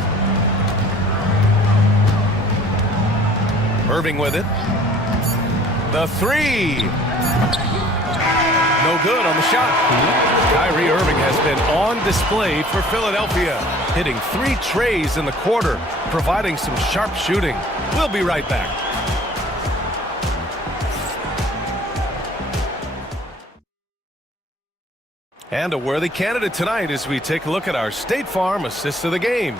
Irving with it. The 3. No good on the shot. Kyrie Irving has been on display for Philadelphia, hitting 3 trays in the quarter, providing some sharp shooting. We'll be right back. And a worthy candidate tonight as we take a look at our State Farm assist of the game.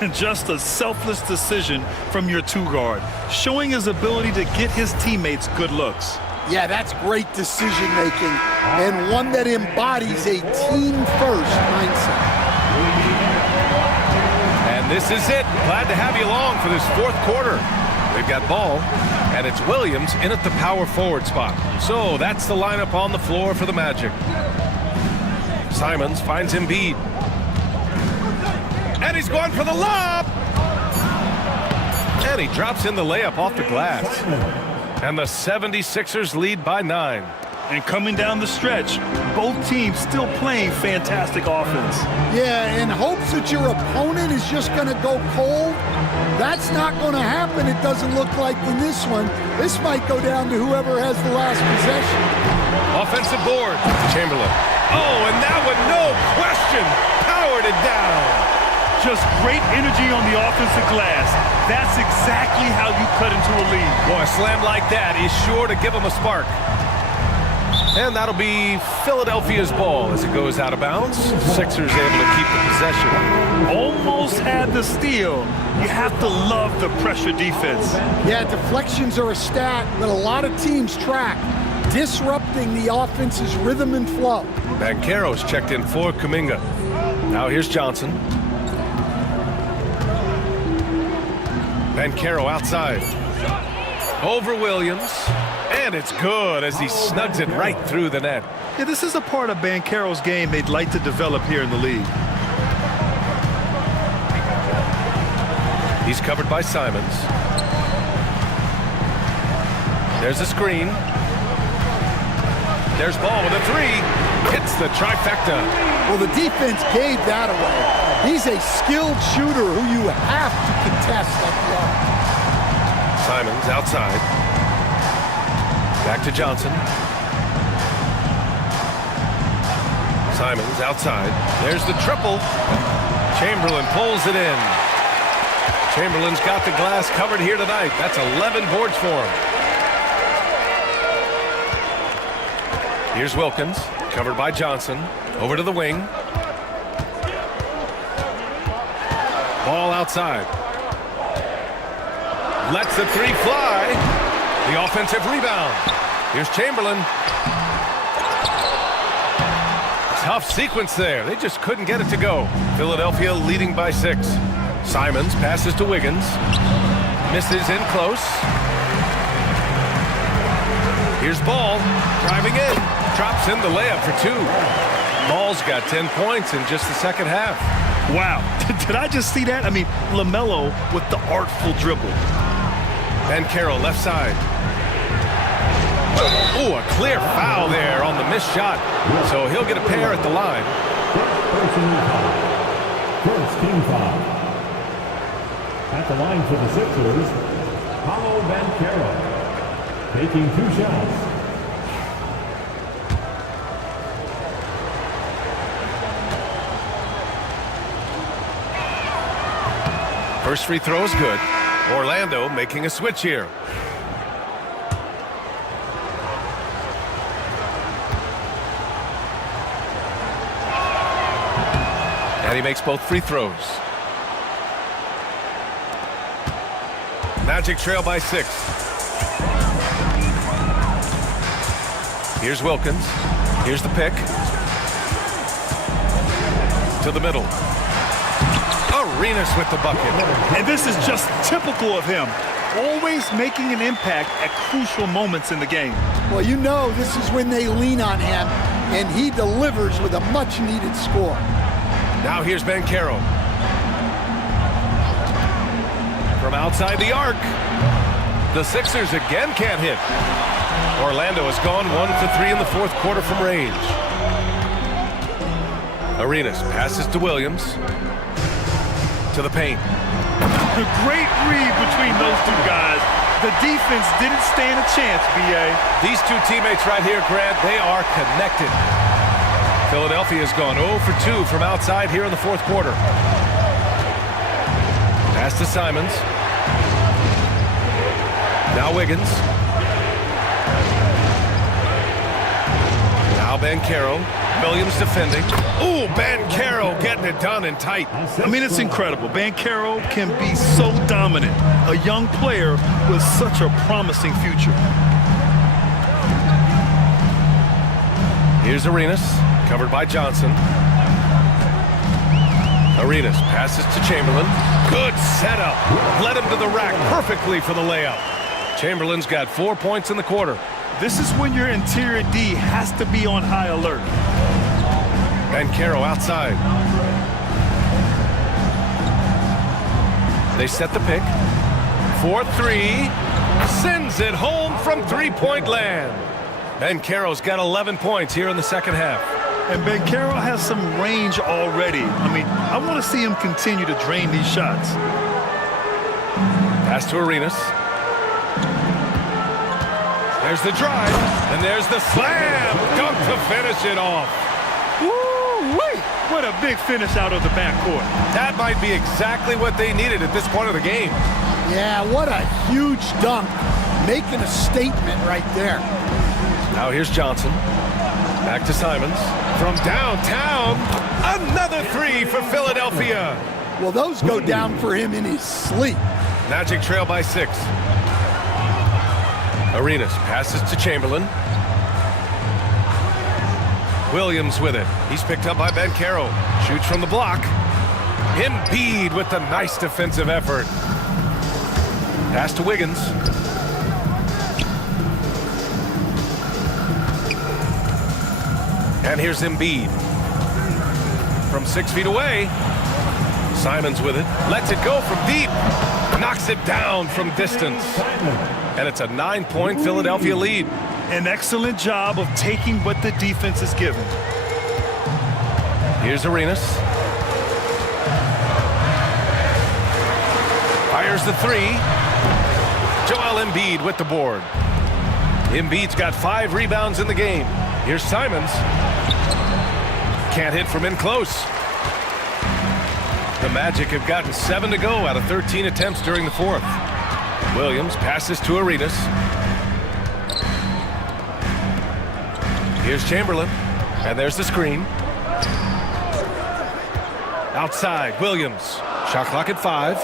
And just a selfless decision from your 2-guard, showing his ability to get his teammates good looks. Yeah, that's great decision-making and one that embodies a team-first mindset. And this is it. Glad to have you along for this 4th quarter. We've got Ball, and it's Williams in at the power forward spot. So that's the lineup on the floor for the Magic. Simons finds Embiid. And he's going for the lob. And he drops in the layup off the glass. And the 76ers lead by 9. And coming down the stretch, both teams still playing fantastic offense. Yeah, in hopes that your opponent is just going to go cold. That's not going to happen, it doesn't look like in this one. This might go down to whoever has the last possession. Offensive board. Chamberlain. Oh, and that one, no question, powered it down. Just great energy on the offensive glass. That's exactly how you cut into a lead. Boy, a slam like that is sure to give them a spark. And that'll be Philadelphia's ball as it goes out of bounds. Sixers able to keep the possession. Almost had the steal. You have to love the pressure defense. Yeah, deflections are a stat that a lot of teams track, disrupting the offense's rhythm and flow. Banchero's checked in for Kuminga. Now here's Johnson. Banchero outside. Over Williams. And it's good as he snugs it right through the net. Yeah, this is a part of Banchero's game they'd like to develop here in the league. He's covered by Simons. There's a screen. There's ball with a three. Hits the trifecta. Well, the defense gave that away. He's a skilled shooter who you have to contest at the arc. Simons outside. Back to Johnson. Simons outside. There's the triple. Chamberlain pulls it in. Chamberlain's got the glass covered here tonight. That's 11 boards for him. Here's Wilkins, covered by Johnson. Over to the wing. Ball outside. Lets the three fly. The offensive rebound. Here's Chamberlain. Tough sequence there. They just couldn't get it to go. Philadelphia leading by 6. Simons passes to Wiggins. Misses in close. Here's Ball. Driving in. Drops in the layup for 2. Ball's got 10 points in just the second half. Wow. Did I just see that? I mean, LaMelo with the artful dribble. Banchero left side. Oh, a clear foul there on the missed shot. So he'll get a pair at the line. First team foul. At the line for the Sixers, Paolo Banchero, taking 2 shots. First free throw is good. Orlando making a switch here. And he makes both free throws. Magic trail by 6. Here's Wilkins. Here's the pick. To the middle. Arenas with the bucket. And this is just typical of him. Always making an impact at crucial moments in the game. Well, you know this is when they lean on him, and he delivers with a much-needed score. Now here's Banchero. From outside the arc. The Sixers again can't hit. Orlando has gone 1 for 3 in the fourth quarter from range. Arenas passes to Williams. To the paint. A great read between those 2 guys. The defense didn't stand a chance, B.A. These 2 teammates right here, Grant, they are connected. Philadelphia has gone 0 for 2 from outside here in the fourth quarter. Pass to Simons. Now Wiggins. Now Banchero. Williams defending. Ooh, Banchero getting it done and tight. I mean, it's incredible. Banchero can be so dominant. A young player with such a promising future. Here's Arenas, covered by Johnson. Arenas passes to Chamberlain. Good setup. Led him to the rack perfectly for the layup. Chamberlain's got 4 points in the quarter. This is when your interior D has to be on high alert. Banchero outside. They set the pick. 4-3. Sends it home from three-point land. Banchero's got 11 points here in the second half. And Banchero has some range already. I mean, I want to see him continue to drain these shots. Pass to Arenas. There's the drive, and there's the slam. Dunk to finish it off. Woo-wee! What a big finish out of the backcourt. That might be exactly what they needed at this point of the game. Yeah, what a huge dunk. Making a statement right there. Now here's Johnson. Back to Simons. From downtown, another three for Philadelphia. Well, those go down for him in his sleep. Magic trail by 6. Arenas passes to Chamberlain. Williams with it. He's picked up by Banchero. Shoots from the block. Embiid with the nice defensive effort. Pass to Wiggins. And here's Embiid. From 6 feet away. Simons with it. Lets it go from deep. Knocks it down from distance. And it's a 9-point Philadelphia lead. An excellent job of taking what the defense is given. Here's Arenas. Fires the 3. Joel Embiid with the board. Embiid's got 5 rebounds in the game. Here's Simons. Can't hit from in close. The Magic have gotten 7 to go out of 13 attempts during the fourth. Williams passes to Arenas. Here's Chamberlain. And there's the screen. Outside, Williams. Shot clock at 5.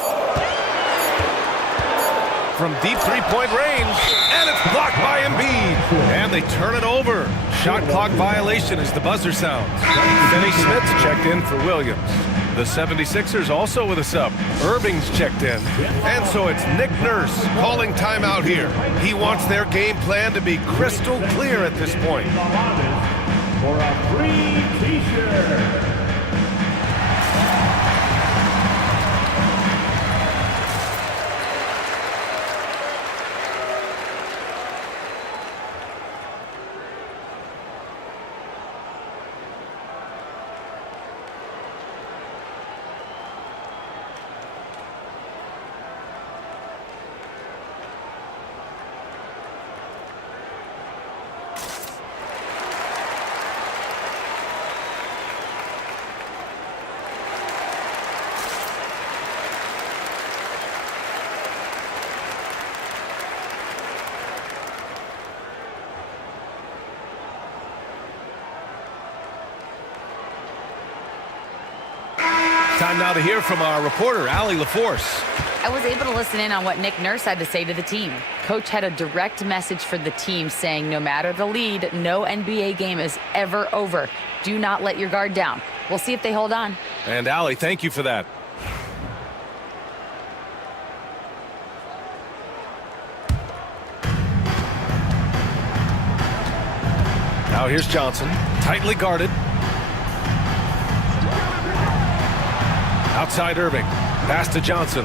From deep three-point range. And it's blocked by Embiid. And they turn it over. Shot clock violation as the buzzer sounds. Finney Smith's checked in for Williams. The 76ers also with a sub. Irving's checked in. And so it's Nick Nurse calling timeout here. He wants their game plan to be crystal clear at this point. For a free t-shirt. Time now to hear from our reporter, Allie LaForce. I was able to listen in on what Nick Nurse had to say to the team. Coach had a direct message for the team saying no matter the lead, no NBA game is ever over. Do not let your guard down. We'll see if they hold on. And Allie, thank you for that. Now here's Johnson, tightly guarded. Outside Irving, pass to Johnson.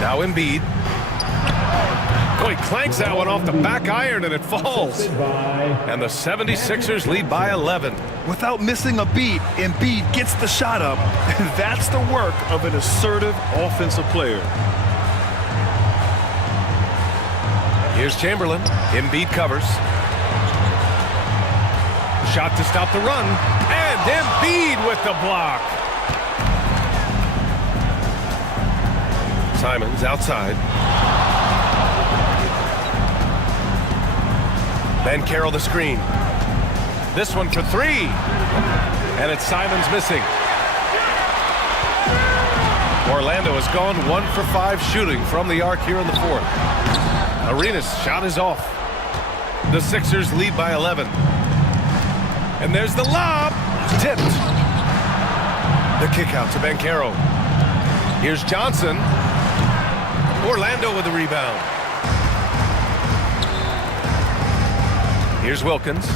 Now Embiid. Oh, he clanks that one off the back iron and it falls. And the 76ers lead by 11. Without missing a beat, Embiid gets the shot up. And that's the work of an assertive offensive player. Here's Chamberlain. Embiid covers. Shot to stop the run. And Embiid with the block. Simons outside. Banchero the screen. This one for 3. And it's Simons missing. Orlando has gone 1 for 5 shooting from the arc here in the fourth. Arenas' shot is off. The Sixers lead by 11. And there's the lob. Tipped. The kick out to Banchero. Here's Johnson. Orlando with the rebound. Here's Wilkins.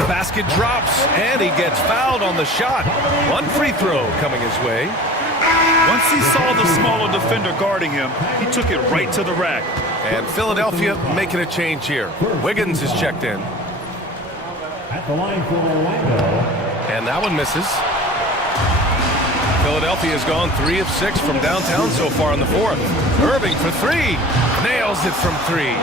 The basket drops, and he gets fouled on the shot. One free throw coming his way. Once he saw the smaller defender guarding him, he took it right to the rack. And Philadelphia making a change here. Wiggins is checked in. At the line for Orlando. And that one misses. Philadelphia has gone 3 of 6 from downtown so far in the fourth. Irving for 3. Nails it from 3.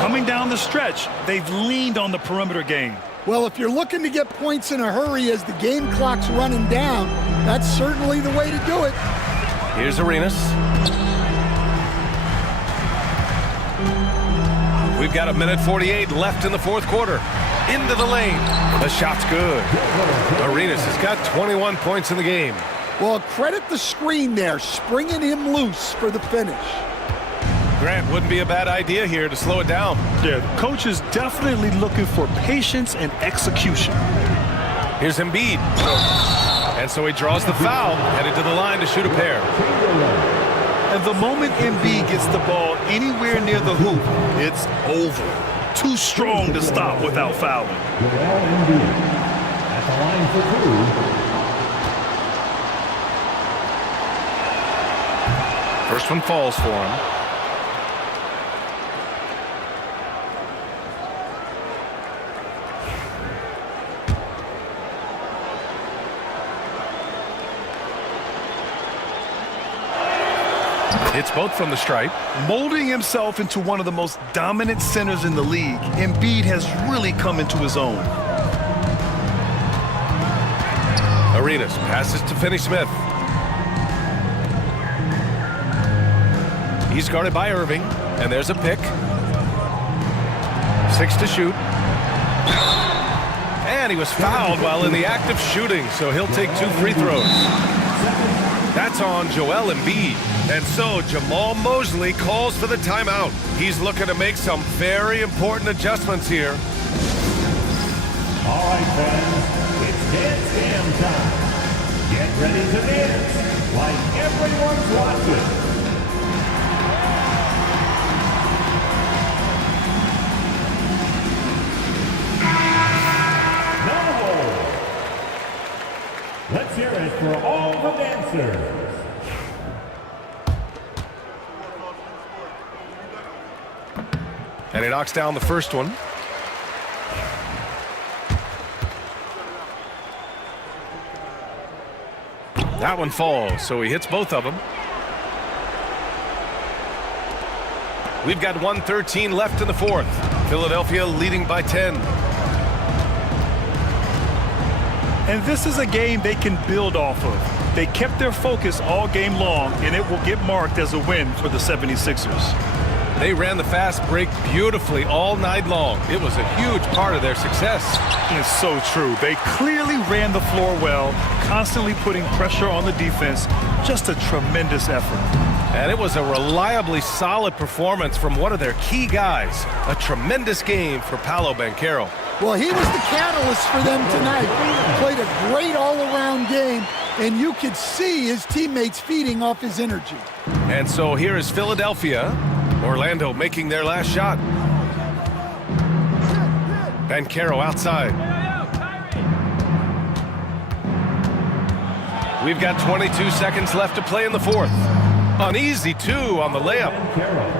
Coming down the stretch, they've leaned on the perimeter game. Well, if you're looking to get points in a hurry as the game clock's running down, that's certainly the way to do it. Here's Arenas. We've got 1:48 left in the fourth quarter. Into the lane. The shot's good. Arenas has got 21 points in the game. Well, credit the screen there, springing him loose for the finish. Grant, wouldn't be a bad idea here to slow it down. Yeah, the coach is definitely looking for patience and execution. Here's Embiid. And so he draws the foul, headed to the line to shoot a pair. And the moment Embiid gets the ball anywhere near the hoop, it's over. Too strong to stop without fouling. Joel Embiid. At the line for 2. First one falls for him. Hits both from the stripe. Molding himself into one of the most dominant centers in the league, Embiid has really come into his own. Arenas passes to Finney-Smith. He's guarded by Irving, and there's a pick. 6 to shoot. And he was fouled while in the act of shooting, so he'll take 2 free throws. That's on Joel Embiid. And so Jamal Mosley calls for the timeout. He's looking to make some very important adjustments here. All right, fans, it's dance jam time. Get ready to dance like everyone's watching. Let's hear it for all the dancers. And he knocks down the first one. That one falls, so he hits both of them. We've got 1:13 left in the fourth. Philadelphia leading by 10. And this is a game they can build off of. They kept their focus all game long, and it will get marked as a win for the 76ers. They ran the fast break beautifully all night long. It was a huge part of their success. It's so true. They clearly ran the floor well, constantly putting pressure on the defense. Just a tremendous effort. And it was a reliably solid performance from one of their key guys. A tremendous game for Paolo Banchero. Well, he was the catalyst for them tonight. Played a great all-around game, and you could see his teammates feeding off his energy. And so here is Philadelphia. Orlando making their last shot. Banchero outside. We've got 22 seconds left to play in the fourth. An easy 2 on the layup.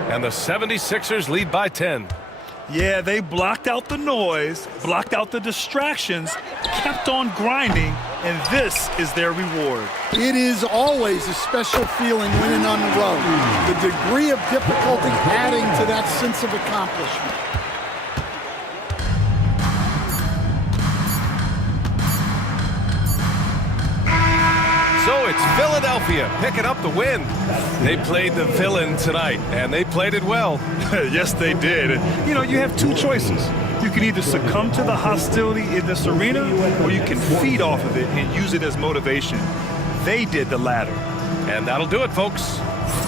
And the 76ers lead by 10. Yeah, they blocked out the noise, blocked out the distractions, kept on grinding, and this is their reward. It is always a special feeling winning on the road. The degree of difficulty adding to that sense of accomplishment. So it's Philadelphia picking up the win. They played the villain tonight, and they played it well. Yes, they did. And, you know, you have two choices. You can either succumb to the hostility in this arena, or you can feed off of it and use it as motivation. They did the latter. And that'll do it, folks.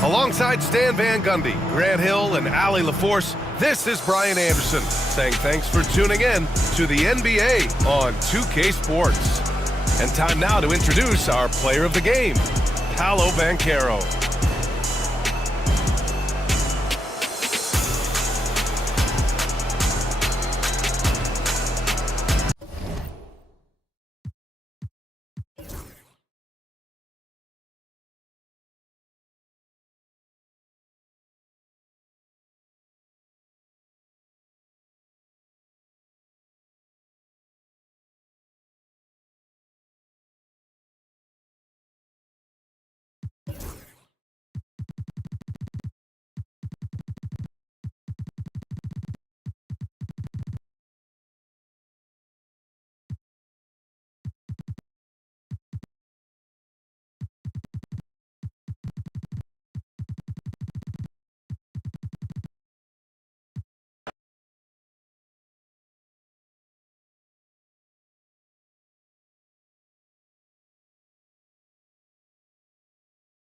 Alongside Stan Van Gundy, Grant Hill, and Allie LaForce, this is Brian Anderson saying thanks for tuning in to the NBA on 2K Sports. And time now to introduce our player of the game, Paolo Banchero.